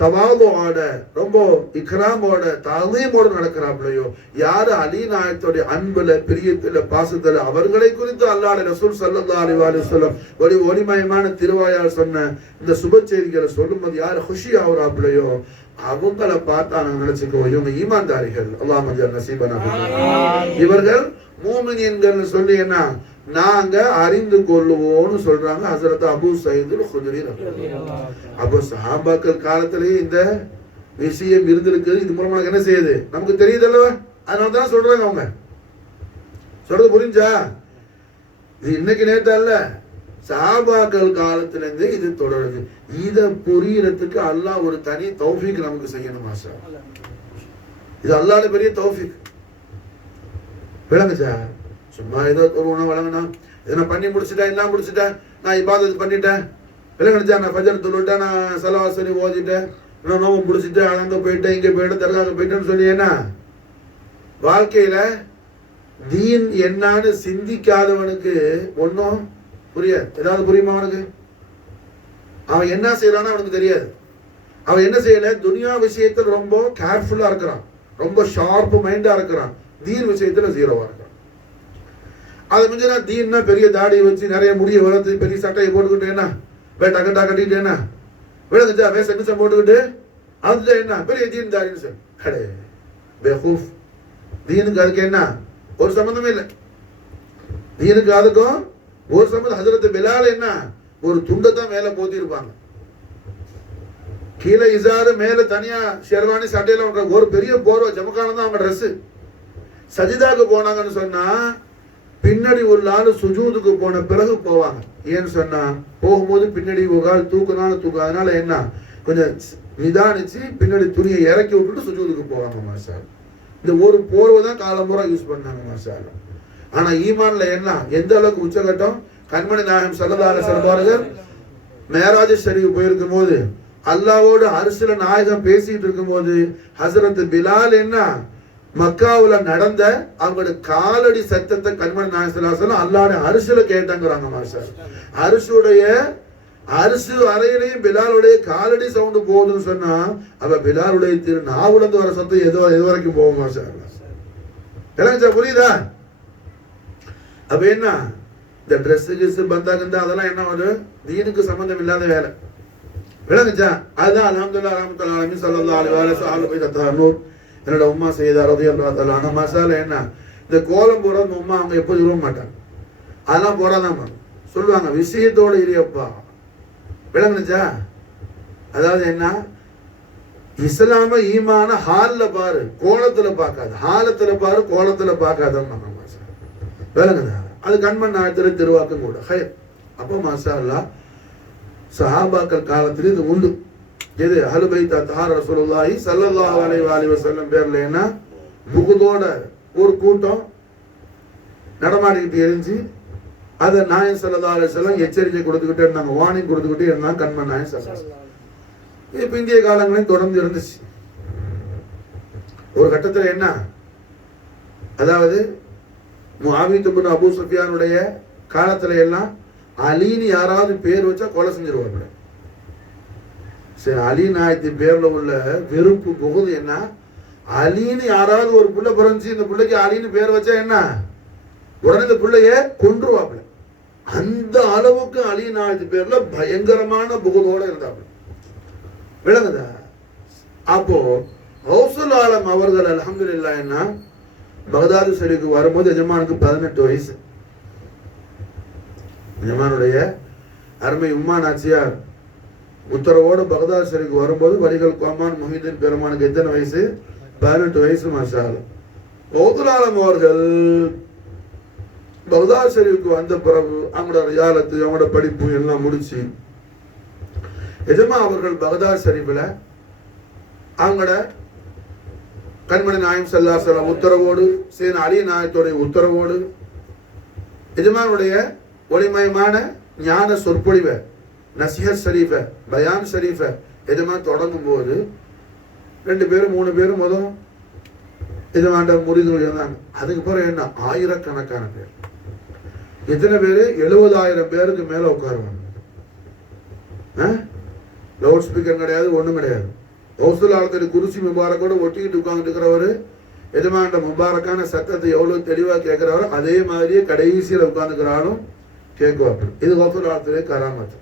தவாதுவோட ரொம்ப இக்ராமோட தஅலீமோட நடக்கிறாப்லையோ, யாரு அலி நாயத்துடைய அன்புல பிரியத்துல பாசத்துல அவர்களை குறித்து அல்லாஹ்வுடைய ரசூல் ஸல்லல்லாஹு அலைஹி வஸல்லம் ஒளிமயமான திருவாயால் சொன்ன இந்த சுப செய்திகளை சொல்லும்போது யாரு குஷி ஆகுறாப்லையோ அவங்களை பார்த்தா நாங்க நினைச்சுக்குவோம் இவங்க ஈமான்தாரிகள். அல்லாஹ் மஜல் நசீபனா. இவர்கள் மூமினீன்கள் சொல்லி என்ன நாங்க அறிந்து கொள்ளுவோம்னு சொல்றாங்க ஹஜ்ரத் அபூ சயீத் அல் குத்ரி ரலியல்லாஹு அன்ஹு. அப்போ சஹாபாக்கள் காலத்திலேயே இந்த விஷயம் இருந்திருக்கு. இது மூலமா என்ன செய்யுது நமக்கு தெரியுதல்ல, அதனால தான் சொல்றாங்க. அவங்க சொல்றது புரிஞ்சா? இது இன்னைக்கு நேத்து அல்ல, சஹாபாக்கள் காலத்திலிருந்து இது தொடருது. இத புரியறதுக்கு அல்லாஹ் ஒரு தனி தௌஃபீக் நமக்கு செய்யணும் மாஷா. இது அல்லாஹ்வுடைய பெரிய தௌஃபீக். விளங்குச்சா? சும்மா ஏதோ ஒரு உணவு வழங்கினா இதை நான் பண்ணி முடிச்சுட்டேன், எல்லாம் முடிச்சுட்டேன், நான் இபாதத் பண்ணிட்டேன், விளங்குச்சா? நான் ஃபஜர் தொழுவிட்டேன், நான் ஸலவாத் சொல்லி ஓதிட்டேன், நான் நோம்பு முடிச்சுட்டேன், அங்கே போயிட்டேன், இங்கே போயிட்டேன், தர்காவுக்கு போயிட்டேன்னு சொல்லி என்ன வாழ்க்கையில தீன் என்னன்னு சிந்திக்காதவனுக்கு ஒன்றும் புரியாது. ஏதாவது புரியுமா அவனுக்கு? அவன் என்ன செய்யறான்னு அவனுக்கு தெரியாது. அவன் என்ன செய்யல, துனியா விஷயத்தில் ரொம்ப கேர்ஃபுல்லா இருக்கிறான், ரொம்ப ஷார்ப் மைண்டா இருக்கிறான், தீன் விஷயத்துல ஜீரோவா இருக்கான். அது மிஞ்சினா தீன்னா பெரிய தாடியை வச்சு நிறைய முடிய வளர்த்து பெரிய சட்டையை போட்டுக்கிட்டு என்ன டக்கட்டா கட்டிட்டு என்ன விளங்குச்சா வேச மிச்சம் போட்டுக்கிட்டு அதுதான் என்ன பெரிய தீன் தாடின்னு சொல்லு கிடையாது. பெஹூஃப் தீனுக்கு அதுக்கு என்ன ஒரு சம்பந்தமே இல்லை. தீனுக்கு அதுக்கும் ஒரு சம்பந்தம். ஹஜரத் பிலால் என்ன ஒரு துண்டை தான் மேல போத்தி இருப்பாங்க, கீழே இசாரு மேல தனியா ஷெர்வானி சட்டையில ஒரு பெரிய போர்வை ஜமக்கான தான் அவங்க ட்ரெஸ். சஜிதாக்கு போனாங்கன்னு சொன்னா பின்னாடி ஒரு நாள் சுஜூதுக்கு போன பிறகு போவாங்க. ஏன்னு சொன்னா போகும்போது பின்னாடி ஒரு கால் தூக்குனாலும் தூக்கு, அதனால என்ன கொஞ்சம் நிதானிச்சு பின்னாடி துணியை இறக்கி விட்டுட்டு சுஜூதுக்கு போவாங்க. மாஷா இந்த ஒரு போர்வை தான் காலமுறை யூஸ் பண்ணாங்க. மாஷா ஆனா ஈமான்ல என்ன எந்த அளவுக்கு உச்சகட்டம். கண்மணி நாயகம் ஸல்லல்லாஹு அலைஹி வஸல்லம் அவர்கள் மேராஜ் ஷரீஃப் போயிருக்கும் போது அல்லாஹ்வோட அரிசில நாயகம் பேசிட்டு இருக்கும் போது ஹசரத் பிலால் என்ன மக்காவுல நடந்த அவங்களோட காலடி சத்தத்தை கண்மணி நாயகம் ஸல்லல்லாஹு அலைஹி வஸல்லம் அல்லாஹ்வுடைய அரிசில கேட்டாங்கறாங்க. மாஷா அரிசுடைய அரிசு அறையிலையும் பிலாலுடைய காலடி சவுண்டு போகுதுன்னு சொன்னா அப்ப பிலாலுடைய திரு நாவுலந்து வர சத்தம் எது வரைக்கும் போகும். மாஷா எல்லாம் புரியுதா? அப்ப என்ன இந்த ட்ரெஸ் கிஸ் பந்தாக்குந்தா அதெல்லாம் என்ன ஒரு தீனுக்கு சம்பந்தம் இல்லாத வேலை. விளங்குச்சா? அதுதான் அல்ஹம்துலில்லாஹ் ரஹ்மத்துல்லாஹி அலைஹி ஸல்லல்லாஹு அலைஹி வஸல்லம் என்னோட உம்மா செய்தா ரலியல்லாஹு தஆலா அன்ஹா மசாலா என்ன இந்த கோலம் போடுறது உம்மா அவங்க எப்போ விரும்ப மாட்டாங்க. அதெல்லாம் போடாதாம சொல்லுவாங்க விஷயத்தோட இரியப்பா. விளங்குச்சா? அதாவது என்ன இஸ்லாம ஈமான ஹால்ல பாரு கோலத்துல பார்க்காது, ஹாலத்துல பாரு கோலத்துல பார்க்காதன்னு விளங்குதா? அது கண்மண் நாயத்துல திருவாக்கம் கூட ஹயர். அப்போ மாஷா அல்லாஹ் சஹாபாக்கள் காலத்துல இது உண்டு. எது அஹ்லு பைத் அத்ஹார் ரசூலுல்லாஹி ஸல்லல்லாஹு அலைஹி வஸல்லம் பேர்ல என்ன புகுதோட ஒரு கூட்டம் நடமாடிக்கிட்டு எரிஞ்சு அதை நாயகம் ஸல்லல்லாஹு அலைஹி வஸல்லம் எச்சரிக்கை கொடுத்துக்கிட்டே இருந்தாங்க, வார்னிங் கொடுத்துக்கிட்டே இருந்தாங்க கண்மண் நாயகம் ஸல்லல்லாஹு அலைஹி வஸல்லம். இப்ப இந்திய காலங்களையும் தொடர்ந்து இருந்துச்சு. ஒரு கட்டத்துல என்ன அதாவது முஆவியா இப்னு அபூ சுஃபியானுடைய காலத்துல எல்லாம் அலின்னு யாராவது பேர் வச்சா கொலை செஞ்சிருவாங்க. சரி, அலி நாயத்தின் பேர்ல உள்ள வெறுப்பு புகுது என்ன அலின்னு யாராவது ஒரு புள்ள பிறந்துச்சு இந்த பிள்ளைக்கு அலின்னு பேர் வச்சா என்ன உடனே இந்த பிள்ளைய கொன்றுவாப்ல. அந்த அளவுக்கு அலி நாயத்தின் பேர்ல பயங்கரமான புகுதோட இருந்தாப்ல. விளங்குதா? அப்போ கௌசுல் ஆலம் அவர்கள் அல்ஹம்துலில்லாஹ் என்ன பகதாது ஷரீஃபுக்கு வரும்போது எஜமானுக்கு 18 வயசு. எஜமானுடைய அருமை உம்மா நாச்சியார் உத்தரவோடு பகதாது ஷரீஃபுக்கு வரும்போது வலிகள் கோமான் முஹிதீன் பெருமானுக்கு எத்தனை வயசு? 18 வயசு. மாஷா அல்லாஹ். கௌசுல் ஆலம் அவர்கள் பகதாது ஷரீஃபுக்கு வந்த பிறகு அவங்களோட ரியாலத்து அவங்களோட படிப்பு எல்லாம் முடிச்சு எஜமா அவர்கள் பகதாது ஷரீஃபில் அவங்களோட கண்மணி நாயகம் ஸல்லல்லாஹு அலைஹி வஸல்லம் உத்தரவோடு சேன அலி நாயகத்துடைய உத்தரவோடு எஜமானுடைய ஒளிமயமான ஞான சொற்பொழிவை நசிஹத் ஷரீஃபை பயான் ஷரீஃபை எஜமான் தொடங்கும் போது 2 பேரும் 3 பேரும் முதல் எஜமான்ட முறிதுகள் இருந்தாங்க. அதுக்கு பிறகு என்ன ஆயிரக்கணக்கான பேர். எத்தனை பேரு? 70,000 பேருக்கு மேல உட்காருவாங்க. லவுட் ஸ்பீக்கர் கிடையாது, ஒண்ணும் கிடையாது. கௌசுல் ஆலத்தில் குருசி முபாரக்கோட ஒட்டிக்கிட்டு உட்கார்ந்துட்டு இருக்கிறவரு எஜமான்ட முபாரக்கான சத்தத்தை எவ்வளவு தெளிவா கேட்கிறவரோ அதே மாதிரியே கடைசியில் உட்கார்ந்துக்கிறாலும் கேட்குவாங்க. இது கௌசுல் ஆலத்திலே கராமத்து.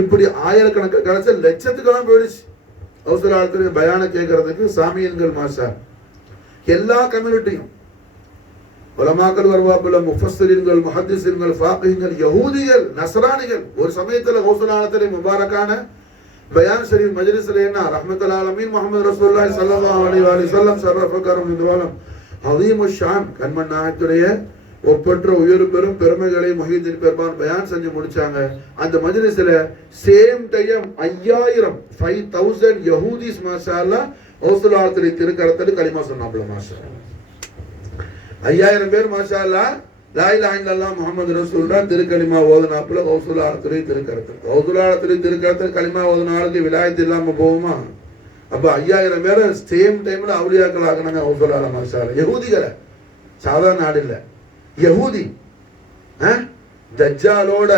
இப்படி ஆயிரக்கணக்கில் கிடைச்ச லட்சத்துக்கெல்லாம் போயிடுச்சு கௌசுல் ஆலத்திலே பயான கேட்கறதுக்கு சாமியன்கள். மாஷா எல்லா கம்யூனிட்டியும் உலமாக்கள் வருவாப்புல, முஃபஸ்ஸிரீன்கள், முஹத்திஸீன்கள், ஃபாகிஹீன்கள், யஹூதிகள், நஸ்ரானிகள் ஒரு சமயத்துல கௌசுல் ஆலத்திலே முபாரக்கான பயான் ஷரீஃப் மஜ்லிஸ்ல என்ன ரஹ்மத்துல் ஆலமீன் முஹம்மது ரசூலுல்லாஹி ஸல்லல்லாஹு அலைஹி வஸல்லம் ஷரஃப கரம் துவாலம் அதீமு ஷான் கண்மண் நாயகத்துடைய ஒப்பற்ற உயர் பெரும் பெருமைகளை முஹிதீன் பெருமான் பயான் செஞ்சு முடிச்சாங்க. அந்த மஜ்லிஸ்ல சேம் டைம் 5000 யஹூதிஸ் மாஷா அல்லாஹ் கௌசுல் ஆலத்திலே திருக்கரத்துல கலிமா சொன்னாப்ல. மாஷா 5000 பேர் மாஷா அல்லாஹ் லா இலாஹா இல்லல்லாஹ் முஹம்மது ரசூலுல்லாஹ் திருக்கலிமா ஓதுனாப்புல கௌசுல் ஆலத்திலே திருக்கரத்துல. கௌசுல் ஆலத்திலே திருக்கரத்துல கலிமா ஓதுனாலுக்கு விலாயத்து இல்லாம போகுமா? அப்ப 5000 பேரை சேம் டைம்ல அவுலியாக்கள் ஆகினாங்க கௌசுல் ஆலம். மாஷா அல்லாஹ் யஹூதிகளை சாதாரண நாடு இல்ல, யஹூதி தஜ்ஜாலோட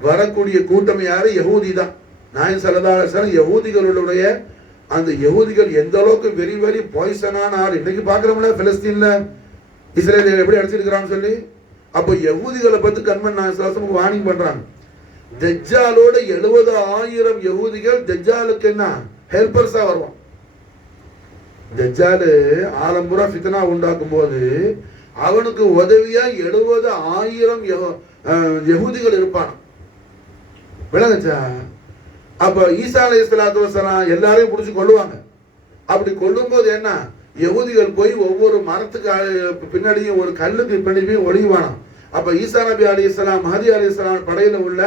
வரக்கூடிய கூட்டம் யாரு? யஹூதி தான். நாயகம் ஸல்லல்லாஹு அலைஹி வஸல்லம் யஹூதிகளுடைய அந்த யகூதிகள் எந்த அளவுக்கு வெரி வெரி பாய்சனான ஆள். இன்னைக்கு பார்க்குறோம்ல பிலஸ்தீன்ல இஸ்ரேல் எப்படி அடிச்சிருக்கிறான்னு சொல்லி. அப்போ யகூதிகளை பற்றி கண்மன் நாயகம் வார்னிங் பண்றாங்க. தஜ்ஜாலோட 70,000 யகூதிகள் தஜ்ஜாலுக்கு என்ன ஹெல்பர்ஸா வருவான். தஜ்ஜாலு ஆலம்புரா ஃபித்னா உண்டாக்கும் போது அவனுக்கு உதவியா 70,000 யகூதிகள் இருப்பான். விளங்குச்சா? அப்ப ஈசா அலைஹிஸ்ஸலாத்து வஸலாம் எல்லாரையும் பிடிச்சி கொள்ளுவாங்க. அப்படி கொல்லும் போது என்ன, யகூதிகள் போய் ஒவ்வொரு மரத்துக்கு பின்னாடியும் ஒரு கல்லுக்கு பின்னாடியும் ஒளிவானாம். அப்ப ஈசா நபி அலைஹிஸ்ஸலாம் மஹதி அலைஹிஸ்ஸலாம் படையில உள்ள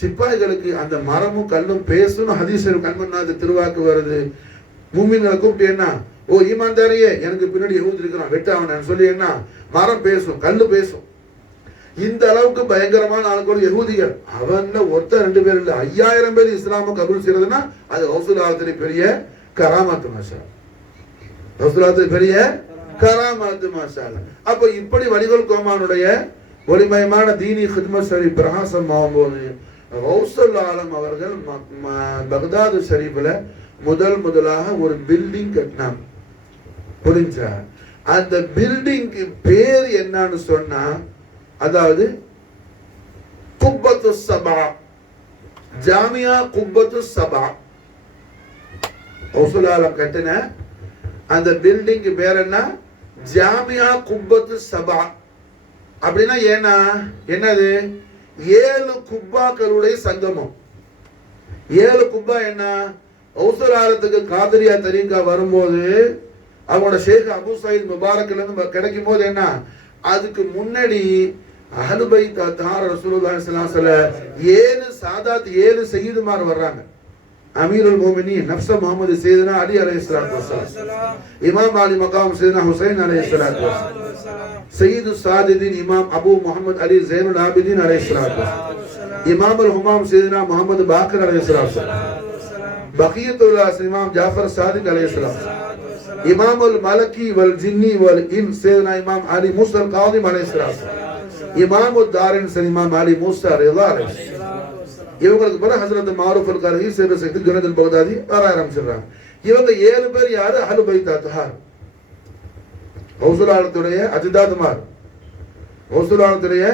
சிப்பாய்களுக்கு அந்த மரமும் கல்லும் பேசும் ஹதீஸ் கண்மன்னாது திருவாக்கு வருது. மூமின்களை கூப்பிட்டு என்ன, ஓ ஈமான்தாரியே, எனக்கு பின்னாடி யகூதி இருக்கிறான், வெட்டாவன் சொல்லி என்ன, மரம் பேசும், கல்லு பேசும். இந்த அளவுக்கு பயங்கரமான ஆளுக்கு யகூதிகள். அவன்ல ஒருத்தர் 2 பேர் இல்லை, 5000 பேர் இஸ்லாம கபூல் செய்யறதுன்னா அது ரசூல் ஆலத்திலே பெரிய கராமத்து மாஷா. ரசூல் ஆலத்திலே பெரிய கராமத்து மாஷா. அப்ப இப்படி வடிவல் கோமானுடைய ஒளிமயமான தீனி ஹித்மத் ஷரீஃப் பிரகாசம் ஆகும்போது ரசூல் ஆலம் அவர்கள் பக்தாது ஷரீஃப்ல முதலாக ஒரு பில்டிங் கட்டினாங்க. புரிஞ்சா? அந்த பில்டிங் பேர் என்னன்னு சொன்னா, அதாவது குப்பத்து சபா, ஜாமியா குப்பத்து சபா. ரசூல் ஆலம் கட்டின அந்த பில்டிங் பேர் என்ன, ஜாமியா குப்பத்து சபா. அப்படின்னா ஏன்னா என்னது, 7 குப்பாக்களுடைய சங்கமம். 7 குப்பா என்ன, ரசூல் ஆலத்துக்கு காதிரியா தரீகா வரும்போது அவங்களோட ஷேக் அபு சயீத் முபாரக்ல இருந்து கிடைக்கும் போது என்ன, அதுக்கு முன்னாடி அஹ்லு பைத் தார ரசூலுல்லாஹி ஸல்லல்லாஹு அலைஹி வஸல்லம் 7 சாதாத் 7 சய்யிதுமார் வர்றாங்க. அமீருல் மோமினீன் நஃப்ஸ முஹம்மது சையதுனா அலி அலைஹிஸ்ஸலாத்து வஸலாம், இமாம் அலி மகாம் சையதுனா ஹுசைன் அலைஹிஸ்ஸலாத்து வஸலாம், சய்யிது சாதிதீன் இமாம் அபு முஹம்மது அலி ஸைனுல் ஆபிதீன் அலைஹிஸ்ஸலாத்து வஸலாம், இமாமுல் ஹுமாம் சையதுனா முஹம்மது பாக்கர் அலைஹிஸ்ஸலாத்து வஸலாம், பகியத்துல் இமாம் ஜாஃபர் சாதிக் அலைஹிஸ்ஸலாம், இமாமுல் மலக்கி வல் ஜின்னி வல் இன் சையதுனா இமாம் அலி மூஸா அல் காதிம் அலைஹிஸ்ஸலாம், இமாமுத் தாரின் சையதுனா இமாம் அலி மூஸா ரிதா அலைஹிஸ்ஸலாம். இவங்களுக்கு பிறகு ஹஜ்ரத் மாரூஃப் அல் கர்ஹி, சையத் ஜுனைத் அல் பக்தாதி வர ஆரம்பிச்சிடுறாங்க. இவங்க 7 பேர் யாரு, அஹ்லு பைத் அத்ஹார், ரசூல் ஆலத்துடைய அஜிதாத்மார், ரசூல் ஆலத்துடைய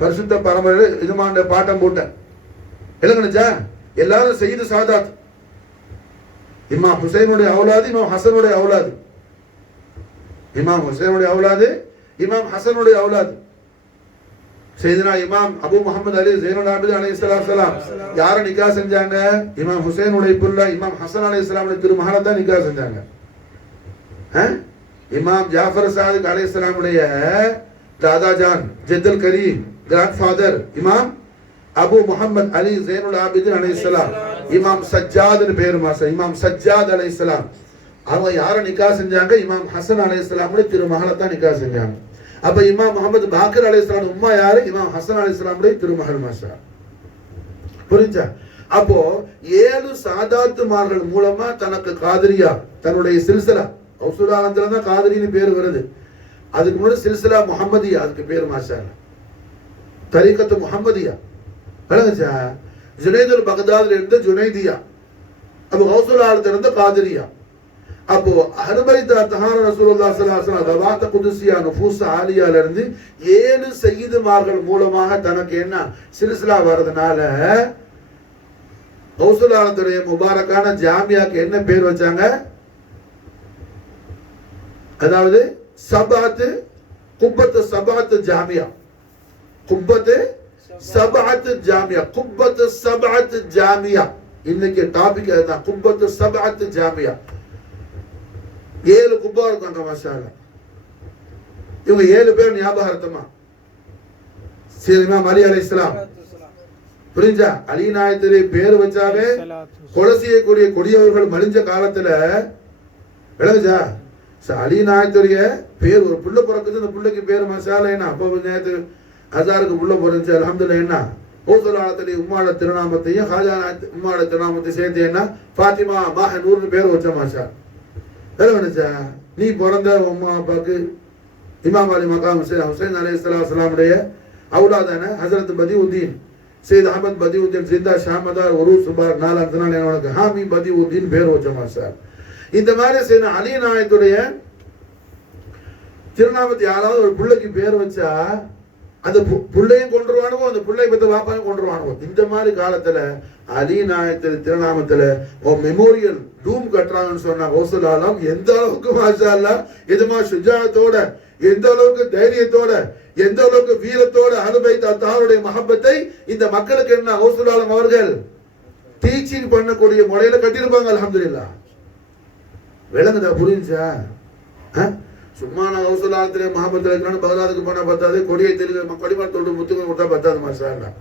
பரிசுத்த பரம்பரை இதுமான பாட்டம் போட்ட இல்லைங்கச்சா. எல்லாரும் சய்யிது சாதாத், இமாம் ஹுசைனுடைய அவுலாது, இமாம் ஹசனுடைய அவுலாது, இமாம் ஹுசைனுடைய அவுலாது, இமாம் ஹசனுடைய அவுலாது. சையதுனா இமாம் அபு முஹம்மது அலி ஸைனுல் ஆபிதீன் அலைஹிஸ்ஸலாம் யாரை நிக்கா செஞ்சாங்க, இமாம் ஹுசைனுடைய புள்ள இமாம் ஹசன் அலைஹிஸ்ஸலாமுடைய திருமகளை தான் நிக்கா செஞ்சாங்க. இமாம் ஜாஃபர் சாதிக் அலைஹிஸ்ஸலாமுடைய தாதா ஜான் ஜத்தல் கரீம் கிராண்ட் ஃபாதர் இமாம் அபு முஹம்மது அலி ஸைனுல் ஆபிதீன் அலைஹிஸ்ஸலாம், இமாம் சஜ்ஜாத்னு பேரு மாசம், இமாம் சஜ்ஜாத் அலைஹிஸ்ஸலாம் அவங்க யாரை நிக்கா செஞ்சாங்க, இமாம் ஹசன் அலைஹிஸ்ஸலாமுடைய திருமகளை தான் நிக்கா செஞ்சாங்க. அப்ப இமாம் முஹம்மது பாக்கர் அலைஹிஸ்ஸலாம் உம்மா யாரு, இமாம் ஹசன் அலைஹிஸ்ஸலாமுடைய திருமகள் மாஷா. புரிஞ்சா? அப்போ 7 சாதாத்துமார்கள் மூலமா தனக்கு காதிரியா தன்னுடைய சில்சிலா, ரசூல் ஆலத்துல தான் காதிரின்னு பேர் வருது. அதுக்கு முன்னாடி சில்சிலா முஹம்மதியா அதுக்கு பேர் மாஷா, தரீகத்து முஹம்மதியா. விளங்குச்சா? ஜுனைதுல் பக்தாத்ல இருந்து ஜுனைதியா, அப்போ ரசூல் ஆலத்துல இருந்து காதிரியா. அப்போ அஹ்லு பைத் அத்ஹார் ரசூலுல்லாஹி ஸல்லல்லாஹு அலைஹி வஸல்லம் தவாத் குதுசியா நுஃபூஸ் ஆலியால இருந்து 7 சய்யிதுமார்கள் மூலமாக தனக்கு என்ன சில்சிலா வரதுனால ரசூல் ஆலத்துடைய முபாரக்கான ஜாமியாக்கு என்ன பேர் வச்சாங்க, அதாவது சபாத் குப்பத்து சபாத் ஜாமியா, குப்பத்து சபாத் ஜாமியா, குப்பத்து சபாத் ஜாமியா. இன்னைக்கு டாபிக் அதுதான், குப்பத்து சபாத் ஜாமியா. 7 குப்பா இருக்காங்க மாஷா அல்லாஹ். இவங்க 7 பேர் ஞாபகார்த்தமா இமாம் அலி அலைஹிஸ்ஸலாம். புரிஞ்சா? அலி நாயத்திலே பேர் வச்சாவே கொலை செய்யக்கூடிய கொடியவர்கள் மலிஞ்ச காலத்துல விளங்குச்சா. அலி நாயத்துடைய பேர் ஒரு புள்ள பிறக்குது, அந்த புள்ளைக்கு பேர் மசாலா என்ன, அப்போ நேரத்து ஹசாருக்கு புள்ள பிறந்துச்சு அல்ஹம்துலில்லாஹ். என்ன ரசூல் ஆலத்துடைய உம்மாட திருநாமத்தையும் ஹாஜா உம்மாட திருநாமத்தையும் சேர்த்து என்ன ஃபாத்திமா மாஹ நூர்னு பேர் வச்ச மாஷா. வேணுச்சா? நீ பிறந்த உம்மா அப்பாவுக்கு இமாம் அலி மகாம் ஹுசைன் அலைஹிஸ்ஸலாமுடைய அவுலாதான ஹஸரத் பதியுத்தீன் சையத் அஹமத் பதியுத்தீன் ஜிந்தா ஷாமதார் ஒரு சுபார் 4 நாள் உனக்கு ஹாமி பதியுத்தீன் பேர் வச்ச மாஷா. இந்த மாதிரி செய்த அலி நாயத்துடைய திருநாமத்தை யாராவது ஒரு பிள்ளைக்கு பேர் வச்சா அந்த பிள்ளையும் கொண்டுருவானுவோ, அந்த பிள்ளை பத்த வாப்பாயும் கொண்டுருவானுவோ. இந்த மாதிரி காலத்துல அலி நாயத்தில் திருநாமத்துல மெமோரியல் டூம் கட்டுறாங்கன்னு சொன்னா கௌசல் ஆலம் எந்த அளவுக்கு மாஷா அல்லாஹ் இதுமா சுஜாத்தோட, எந்த அளவுக்கு தைரியத்தோட, எந்த அளவுக்கு வீரத்தோட அஹ்லுபைத் அத்தாருடைய மஹப்பத்தை இந்த மக்களுக்கு என்ன கௌசல் ஆலம் அவர்கள் டீச்சிங் பண்ணக்கூடிய முறையில கட்டியிருப்பாங்க. அல்ஹம்துலில்லாஹ். விளங்குதா? புரிஞ்சா? சும்மா நான் கௌசல் ஆலத்திலே மஹப்பத்தில் இருக்கிறான்னு பகதாதுக்கு போனா பத்தாது, கொடியை தெலுங்கு கொடிமரத்தோடு முத்துங்க கொடுத்தா பத்தாது. மாஷா அல்லாஹ்.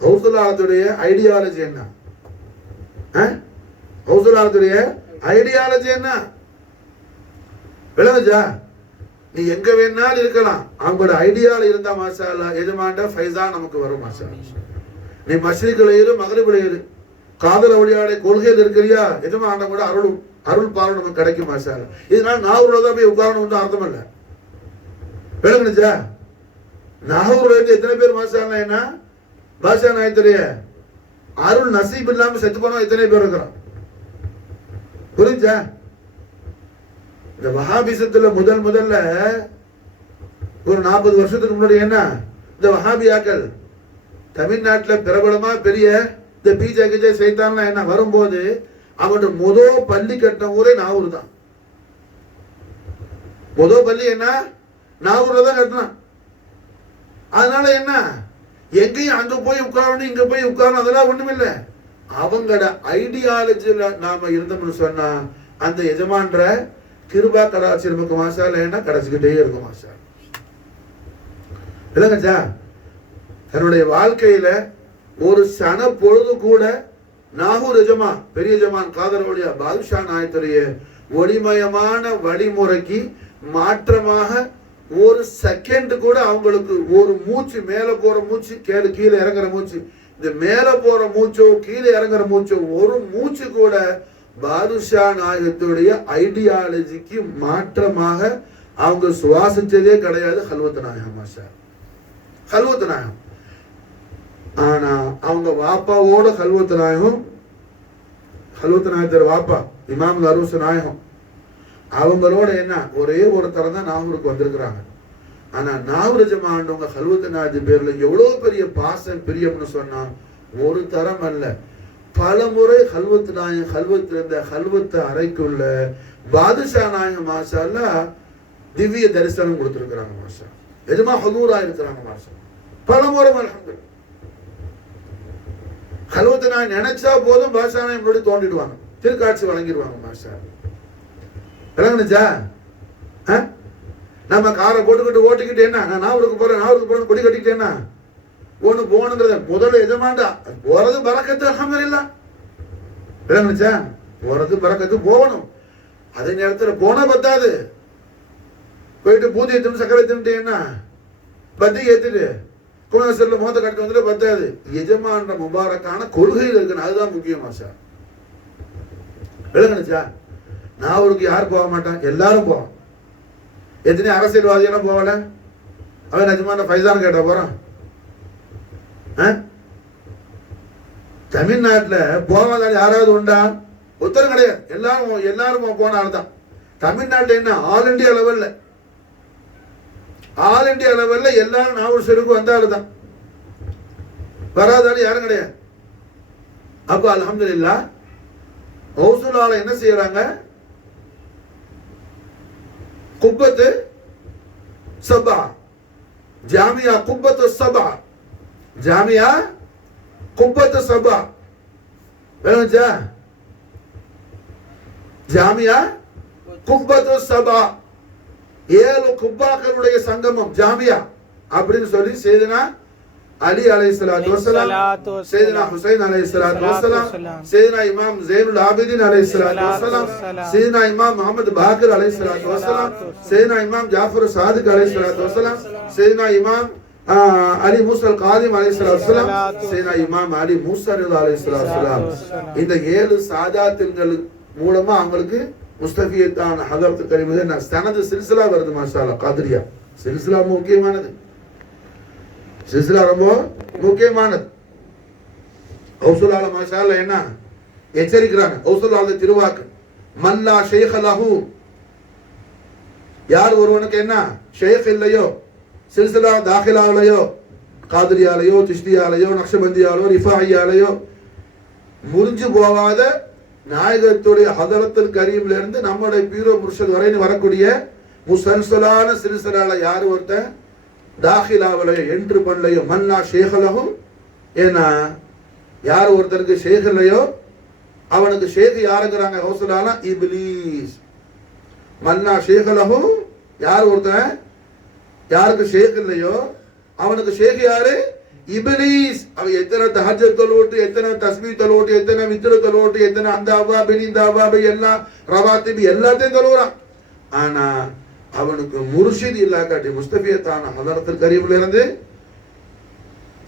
கௌசல் ஆலத்துடைய ஐடியாலஜி என்ன? கௌசல் ஆலத்துடைய ஐடியாலஜி என்ன? விளங்குச்சா? நீ எங்க வேணாலும் இருக்கலாம், அவங்களோட ஐடியால இருந்தா மாஷா அல்லாஹ் எஜமாண்ட ஃபைஸா நமக்கு வரும். மாஷா அல்லாஹ். நீ மஷ்ரிக்ல இரு, மக்ரிப்ல இரு, காதல் வழியாடைய கொள்கையில் இருக்கிறியா, எஜமாண்ட கூட அருள் பாலம் நமக்கு கிடைக்கும். மாஷா அல்லாஹ். இதனால நாகூர்ல போய் உட்காரணும் வந்து அர்த்தம் இல்ல. விளங்குச்சா? நாகூர்ல இருந்து எத்தனை பேர் மாஷா அல்லாஹ் என்ன பாஷா நாயத்துடைய அருள் நசீப் இல்லாம செத்து போனோம் எத்தனை பேர் இருக்கிறோம். புரிஞ்சா? இந்த வஹாபிசத்துல முதல்ல ஒரு 40 வருஷத்துக்கு முன்னாடி என்ன இந்த வஹாபியாக்கள் தமிழ்நாட்டில் பிரபலமா பெரிய இந்த பிஜே சைத்தான்லாம் என்ன வரும்போது அவனோட முதல் பள்ளி கட்டின ஊரே நாகூர் தான். முதல் பள்ளி என்ன நாகூர்ல தான் கட்டினான். அதனால என்ன எங்கேயும் அங்க போய் உட்காரணும் இங்க போய் உட்காரணும் அதெல்லாம் ஒண்ணுமில்ல. அவங்களோட ஐடியாலஜில நாம இருந்தோம்னு சொன்னா அந்த எஜமான்ற கிருபா கடாட்சி நமக்கு மாஷா அல்லாஹ் என்ன கிடைச்சிக்கிட்டே இருக்கும். மாஷா இல்லைங்கச்சா? தன்னுடைய வாழ்க்கையில ஒரு சன பொழுது கூட நாகூர் எஜமா பெரிய எஜமான் காதர் வழியா பாதுஷா நாயத்துடைய ஒளிமயமான வழிமுறைக்கு மாற்றமாக ஒரு செகண்ட் கூட அவங்களுக்கு ஒரு மூச்சு மேல போற மூச்சு கீழே இறங்குற மூச்சு, இந்த மேல போற மூச்சோ கீழே இறங்குற மூச்சோ ஒரு மூச்சு கூட பாதுஷா நாயகத்துடைய ஐடியாலஜிக்கு மாற்றமாக அவங்க சுவாசிச்சதே கிடையாது. ஹல்வத் நாயகம். மாஷா ஹல்வத் நாயகம். ஆனா அவங்க வாப்பாவோட ஹல்வத் நாயகம், ஹல்வத் நாயகத்தர் வாப்பா இமாம் அரூஸ் நாயகம் அவங்களோட என்ன ஒரே ஒரு தரம் தான் நாகூருக்கு வந்திருக்கிறாங்க. ஆனா நாகூர் ஜமாண்டவங்க ஹல்வத் நாயகத்து பேர்ல எவ்வளவு பெரிய பாசம் பிரியம்னு சொன்னா ஒரு தரம் அல்ல, பல முறை ஹல்வத் நாயகம் ஹல்வத் இருந்த ஹல்வத் அறைக்குள்ள பாதுஷா நாயகம் மாஷா அல்லாஹ் திவ்ய தரிசனம் கொடுத்திருக்கிறாங்க. மாஷா எஜமா ஹதூரா இருக்கிறாங்க. மாஷா பல முறை அல்ஹம்துலில்லாஹ். ஹல்வத் நாயகம் நினைச்சா போதும் பாஷா நாயகம் முன்னாடி தோண்டிடுவாங்க, திருக்காட்சி வழங்கிடுவாங்க. மாஷா விளங்குச்சா? நம்ம காரை போட்டுக்கிட்டு ஓட்டிக்கிட்டு என்ன நான் நாவூருக்கு போறேன் கொடி கட்டிக்கிட்டு என்ன ஒண்ணு போகணுங்கிறத முதல்ல எஜமாண்டா போறது பரக்கத்து. அல்ஹம்துலில்லாஹ். விளங்குச்சா? போறது பரக்கத்து போகணும். அதே நேரத்துல போனா பத்தாது, போயிட்டு பூதி ஏத்துட்டு சக்கரை தின்ட்டு என்ன பத்தி ஏத்துட்டு குணசல்ல மோத கட்டு வந்துட்டு பத்தாது. எஜமான்ற முபாரக்கான கொள்கையில் இருக்கணும், அதுதான் முக்கியம். மாஷா விளங்குச்சா? நாவூருக்கு யார் போக மாட்டான்? எல்லாரும் போவான். எத்தனை அரசியல்வாதியெல்லாம் போகல, அவன் எஜமான ஃபைசான் கேட்ட போறான். தமிழ்நாட்டுல போகாத யாராவது உண்டா? ஒருத்தரும் கிடையாது. எல்லாரும் போன ஆள் தான். தமிழ்நாட்டுல என்ன ஆல் இண்டியா லெவல்ல எல்லாரும் நாவூர் ஷெரீஃப்க்கு வந்த ஆளு தான், வராதாலும் யாரும் கிடையாது. அப்ப அல்ஹம்துலில்லாஹ் கௌசுல் ஆலம் என்ன செய்யறாங்க? குப்பத்து சபா ஜாமியா குப்பத்து சபா ஜாமியா குப்பத்து சபா வேணுச்சா? ஜாமியா குப்பத்து சபா 7 குப்பாக்களுடைய சங்கமம் ஜாமியா அப்படின்னு சொல்லி செய்தனா அலி அலைஹிஸ்ஸலாத்து வஸலாம், சையதுனா ஹுசைன் அலைஹிஸ்ஸலாத்து வஸலாம், சையதுனா இமாம் ஸைனுல் ஆபிதீன் அலைஹிஸ்ஸலாத்து வஸலாம், சையதுனா இமாம் முஹம்மது பாக்கிர் அலைஹிஸ்ஸலாத்து வஸலாம், சையதுனா இமாம் ஜாஃபர் சாதிக் அலைஹிஸ்ஸலாத்து வஸலாம், சையதுனா இமாம் அலி மூசா காதிம் அலைஹிஸ்ஸலாத்து வஸலாம், சையதுனா இமாம் அலி மூசா ரிதா அலைஹிஸ்ஸலாத்து வஸலாம். இந்த 7 சாதாத்துகள் மூலமா அவங்களுக்கு முஸ்தஃபியத்தான ஹதரத் கரீம் சனது சில்சிலா வருது. மாஷா அல்லாஹ் காதிரியா சில்சிலா முக்கியமானது, சில்சிலா ரொம்ப முக்கியமானது. கௌசுல் ஆலம் மாஷா அல்லாஹ் என்ன எச்சரிக்கிறாங்க? கௌசுல் ஆலம் திருவாக்கு மல்லா ஷேக் லஹு, யார் ஒருவனுக்கு என்ன ஷேக் இல்லையோ, சில்சிலா தாখিলাலையோ, காதிரியாலையோ, சிஷ்டியாலையோ, நக்ஷபந்தியாலையோ, ரிஃபாயியாலையோ முறிஞ்சு போகாத நாயகத்துடைய ஹதரத்துல் கரீம்ல இருந்து நம்முடைய பீரோ முர்ஷித் வரைன்னு வரக்கூடிய முசல்சலான சில்சிலால யார் ஒருத்தன் தாখিলাவலையோ என்ட்ரு பண்ணலையோ, மல்லா ஷேக் லஹு, ஏன்னா யார் ஒருத்தருக்கு ஷேக் இல்லையோ அவனுக்கு ஷேக் யாருங்கிறாங்க ஹவுசுலானா இப்லீஸ். மல்லா ஷேக் லஹு, யார் ஒருத்தன் யாருக்கு ஷேக் இல்லையோ அவனுக்கு ஷேக் யாரு? இப்லீஸ். அவன் எத்தனை தஹஜ்ஜத் தொழுவிட்டு, எத்தனை தஸ்பீஹ் தொழுவிட்டு, எத்தனை வித்ர் தொழுவிட்டு, எத்தனை அந்த அவ்வாபின் இந்த அவ்வாபி எல்லாம் ரவாத்திபி எல்லாத்தையும் தொழுகிறான். ஆனா அவனுக்கு முர்ஷித் இல்லாக்காட்டி முஸ்தபியத்தான ஹதரத்துல் கரீம்ல இருந்து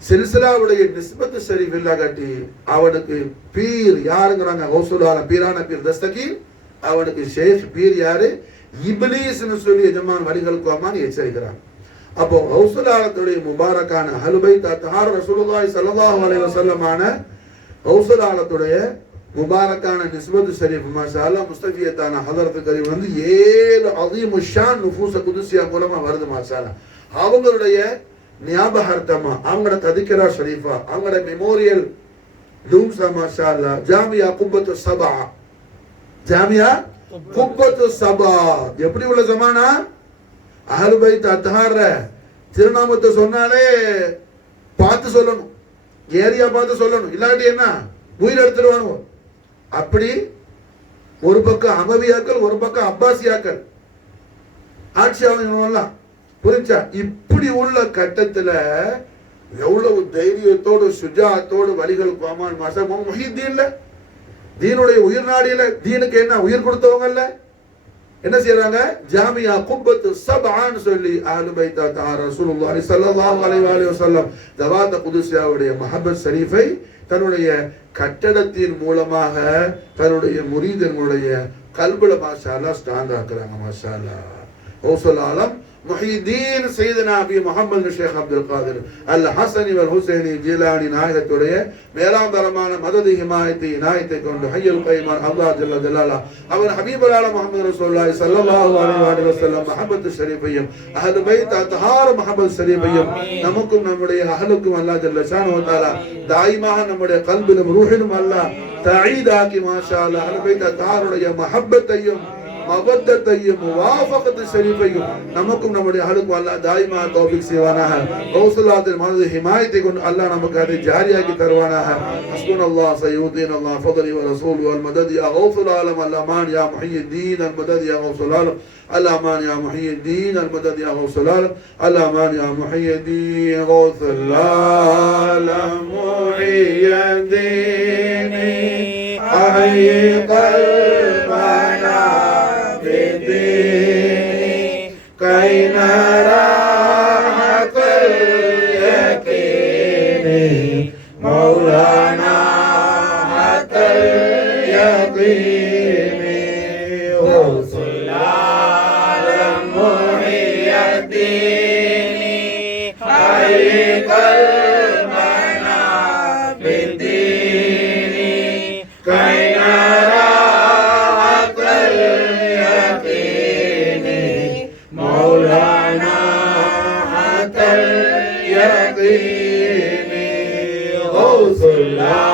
சில்சிலாவுடைய நிஸ்பத்து ஷரீஃப் இல்லாக்காட்டி அவனுக்கு பீர் யாருங்கிறாங்க ஹவுசுலான பீரான பீர் தஸ்தகீர், அவனுக்கு ஷேக் பீர் யாரு? இப்லீஸ்னு சொல்லி எஜமான் வழிகளுக்கு அம்மான்னு எச்சரிக்கிறாங்க. அப்போ ஹவுசுலாலத்துடைய முபாரக்கான அஹ்லுபைத் அத்ஹார் ரசூலுல்லாஹி ஸல்லல்லாஹு அலைஹி வஸல்லமான ஹவுசுலாலத்துடைய முபாரக்கான நிஸ்பத்து ஷரீஃப் மாஷாஅல்லாஹ் முஸ்தபியத்தான ஹதரத்துல் கரீம் வந்து 7 அஸீமு ஷான் நுஃபூஸ் குதுஸியா மூலமா வருது மாஷாஅல்லாஹ். அவங்களுடைய ஞாபகார்த்தமா, அவங்களோட ததிக்கரா ஷரீஃபா, அவங்களோட மெமோரியல் தூம்ஸா மாஷாஅல்லாஹ் ஜாமியா குப்பத்து சபா, ஜாமியா குப்பத்து சபா எப்படி உள்ள ஜமானா? அஹ்லுபைத் அத்ஹார் திருநாமத்தை சொன்னாலே பார்த்து சொல்லணும், ஏரியா பார்த்து சொல்லணும், இல்லாட்டி என்ன உயிர் எடுத்துருவானுவோ. அப்படி ஒரு பக்கம் அமவியாக்கள், ஒரு பக்கம் அப்பாசியாக்கள் ஆட்சியாளர்கள்லாம் புரிஞ்சா. இப்படி உள்ள கட்டத்துல எவ்வளவு தைரியத்தோடு சுஜாத்தோடு வழிகள் கோமான் மாசம் முஹித்தீன்ல தீனுடைய உயிர் நாடியில தீனுக்கு என்ன உயிர் கொடுத்தவங்கல்ல என்ன செய்யறாங்க? ஜாமியா குப்பத்து சபான்னு சொல்லி அஹ்லுபைத் அத்ஹார் ரசூலுல்லாஹி ஸல்லல்லாஹு அலைஹி வஸல்லம் தவாத குதுஸியாவுடைய மஹப்பத் ஷரீஃபை தன்னுடைய கட்டடத்தின் மூலமாக தன்னுடைய முரீதனுடைய கல்புல மாஷாஅல்லாஹ் ஸ்டாண்ட் ஆக்குறாங்க மாஷாஅல்லாஹ். ஹவுசுல் ஆலம் முஹிதீன் சையதுனா அபி முஹம்மது ஷேக் அப்துல் காதிர் அல் ஹசனி வல் ஹுசைனி ஜீலானி நாயகத்துடைய மேலாந்தரமான மதது ஹிமாயத்தை இனாயத்தை கொண்டு ஹய்யுல் கய்யூம் அல்லாஹ் ஜல்ல ஜலாலா அவர் ஹபீபுல் ஆலம் முஹம்மது ரசூலுல்லாஹி ஸல்லல்லாஹு அலைஹி வஸல்லம் மஹப்பத் ஷரீஃபையும் அஹ்லு பைத் அத்ஹார் மஹப்பத் ஷரீஃபையும் நமக்கும் நம்முடைய அஹ்லுக்கும் அல்லாஹ் ஜல்ல ஷானஹு வ தஆலா தாயிமாக நம்முடைய கல்பிலும் ரூஹிலும் அல்லாஹ் தஈதாக்கி மாஷாஅல்லாஹ் அஹ்லு பைத் அத்ஹாருடைய மஹப்பத்தையும் மவத்தத்தையும் முவாஃபகத் ஷரீஃபையும் நமக்கும் நம்முடைய அஹ்லுக்கும் அல்லாஹ் தாயிமா தௌஃபீக் செய்வானாக. கௌசுல்லாஹில் மதது ஹிமாயத்தை கொண்டு அல்லாஹ் நமக்கு அதை ஜாரியாக்கி தருவானாக. ஹஸ்புனல்லாஹ் சய்யூதீன் அல்லாஹ் ஃபضل ورسول والمدد يا غوث العالم الامان يا محيي الدين المدد يا غوث العالم الامان يا محيي الدين المدد يا غوث العالم الامان يا محيي الدين غوث العالم محيي الدين احيي قلبنا كي نرى حق اليقين مولانا حق اليقين غوث العالم محيي الدين حي قلبنا بالدين كي نرى حق اليقين مولانا حق اليقين غوث الله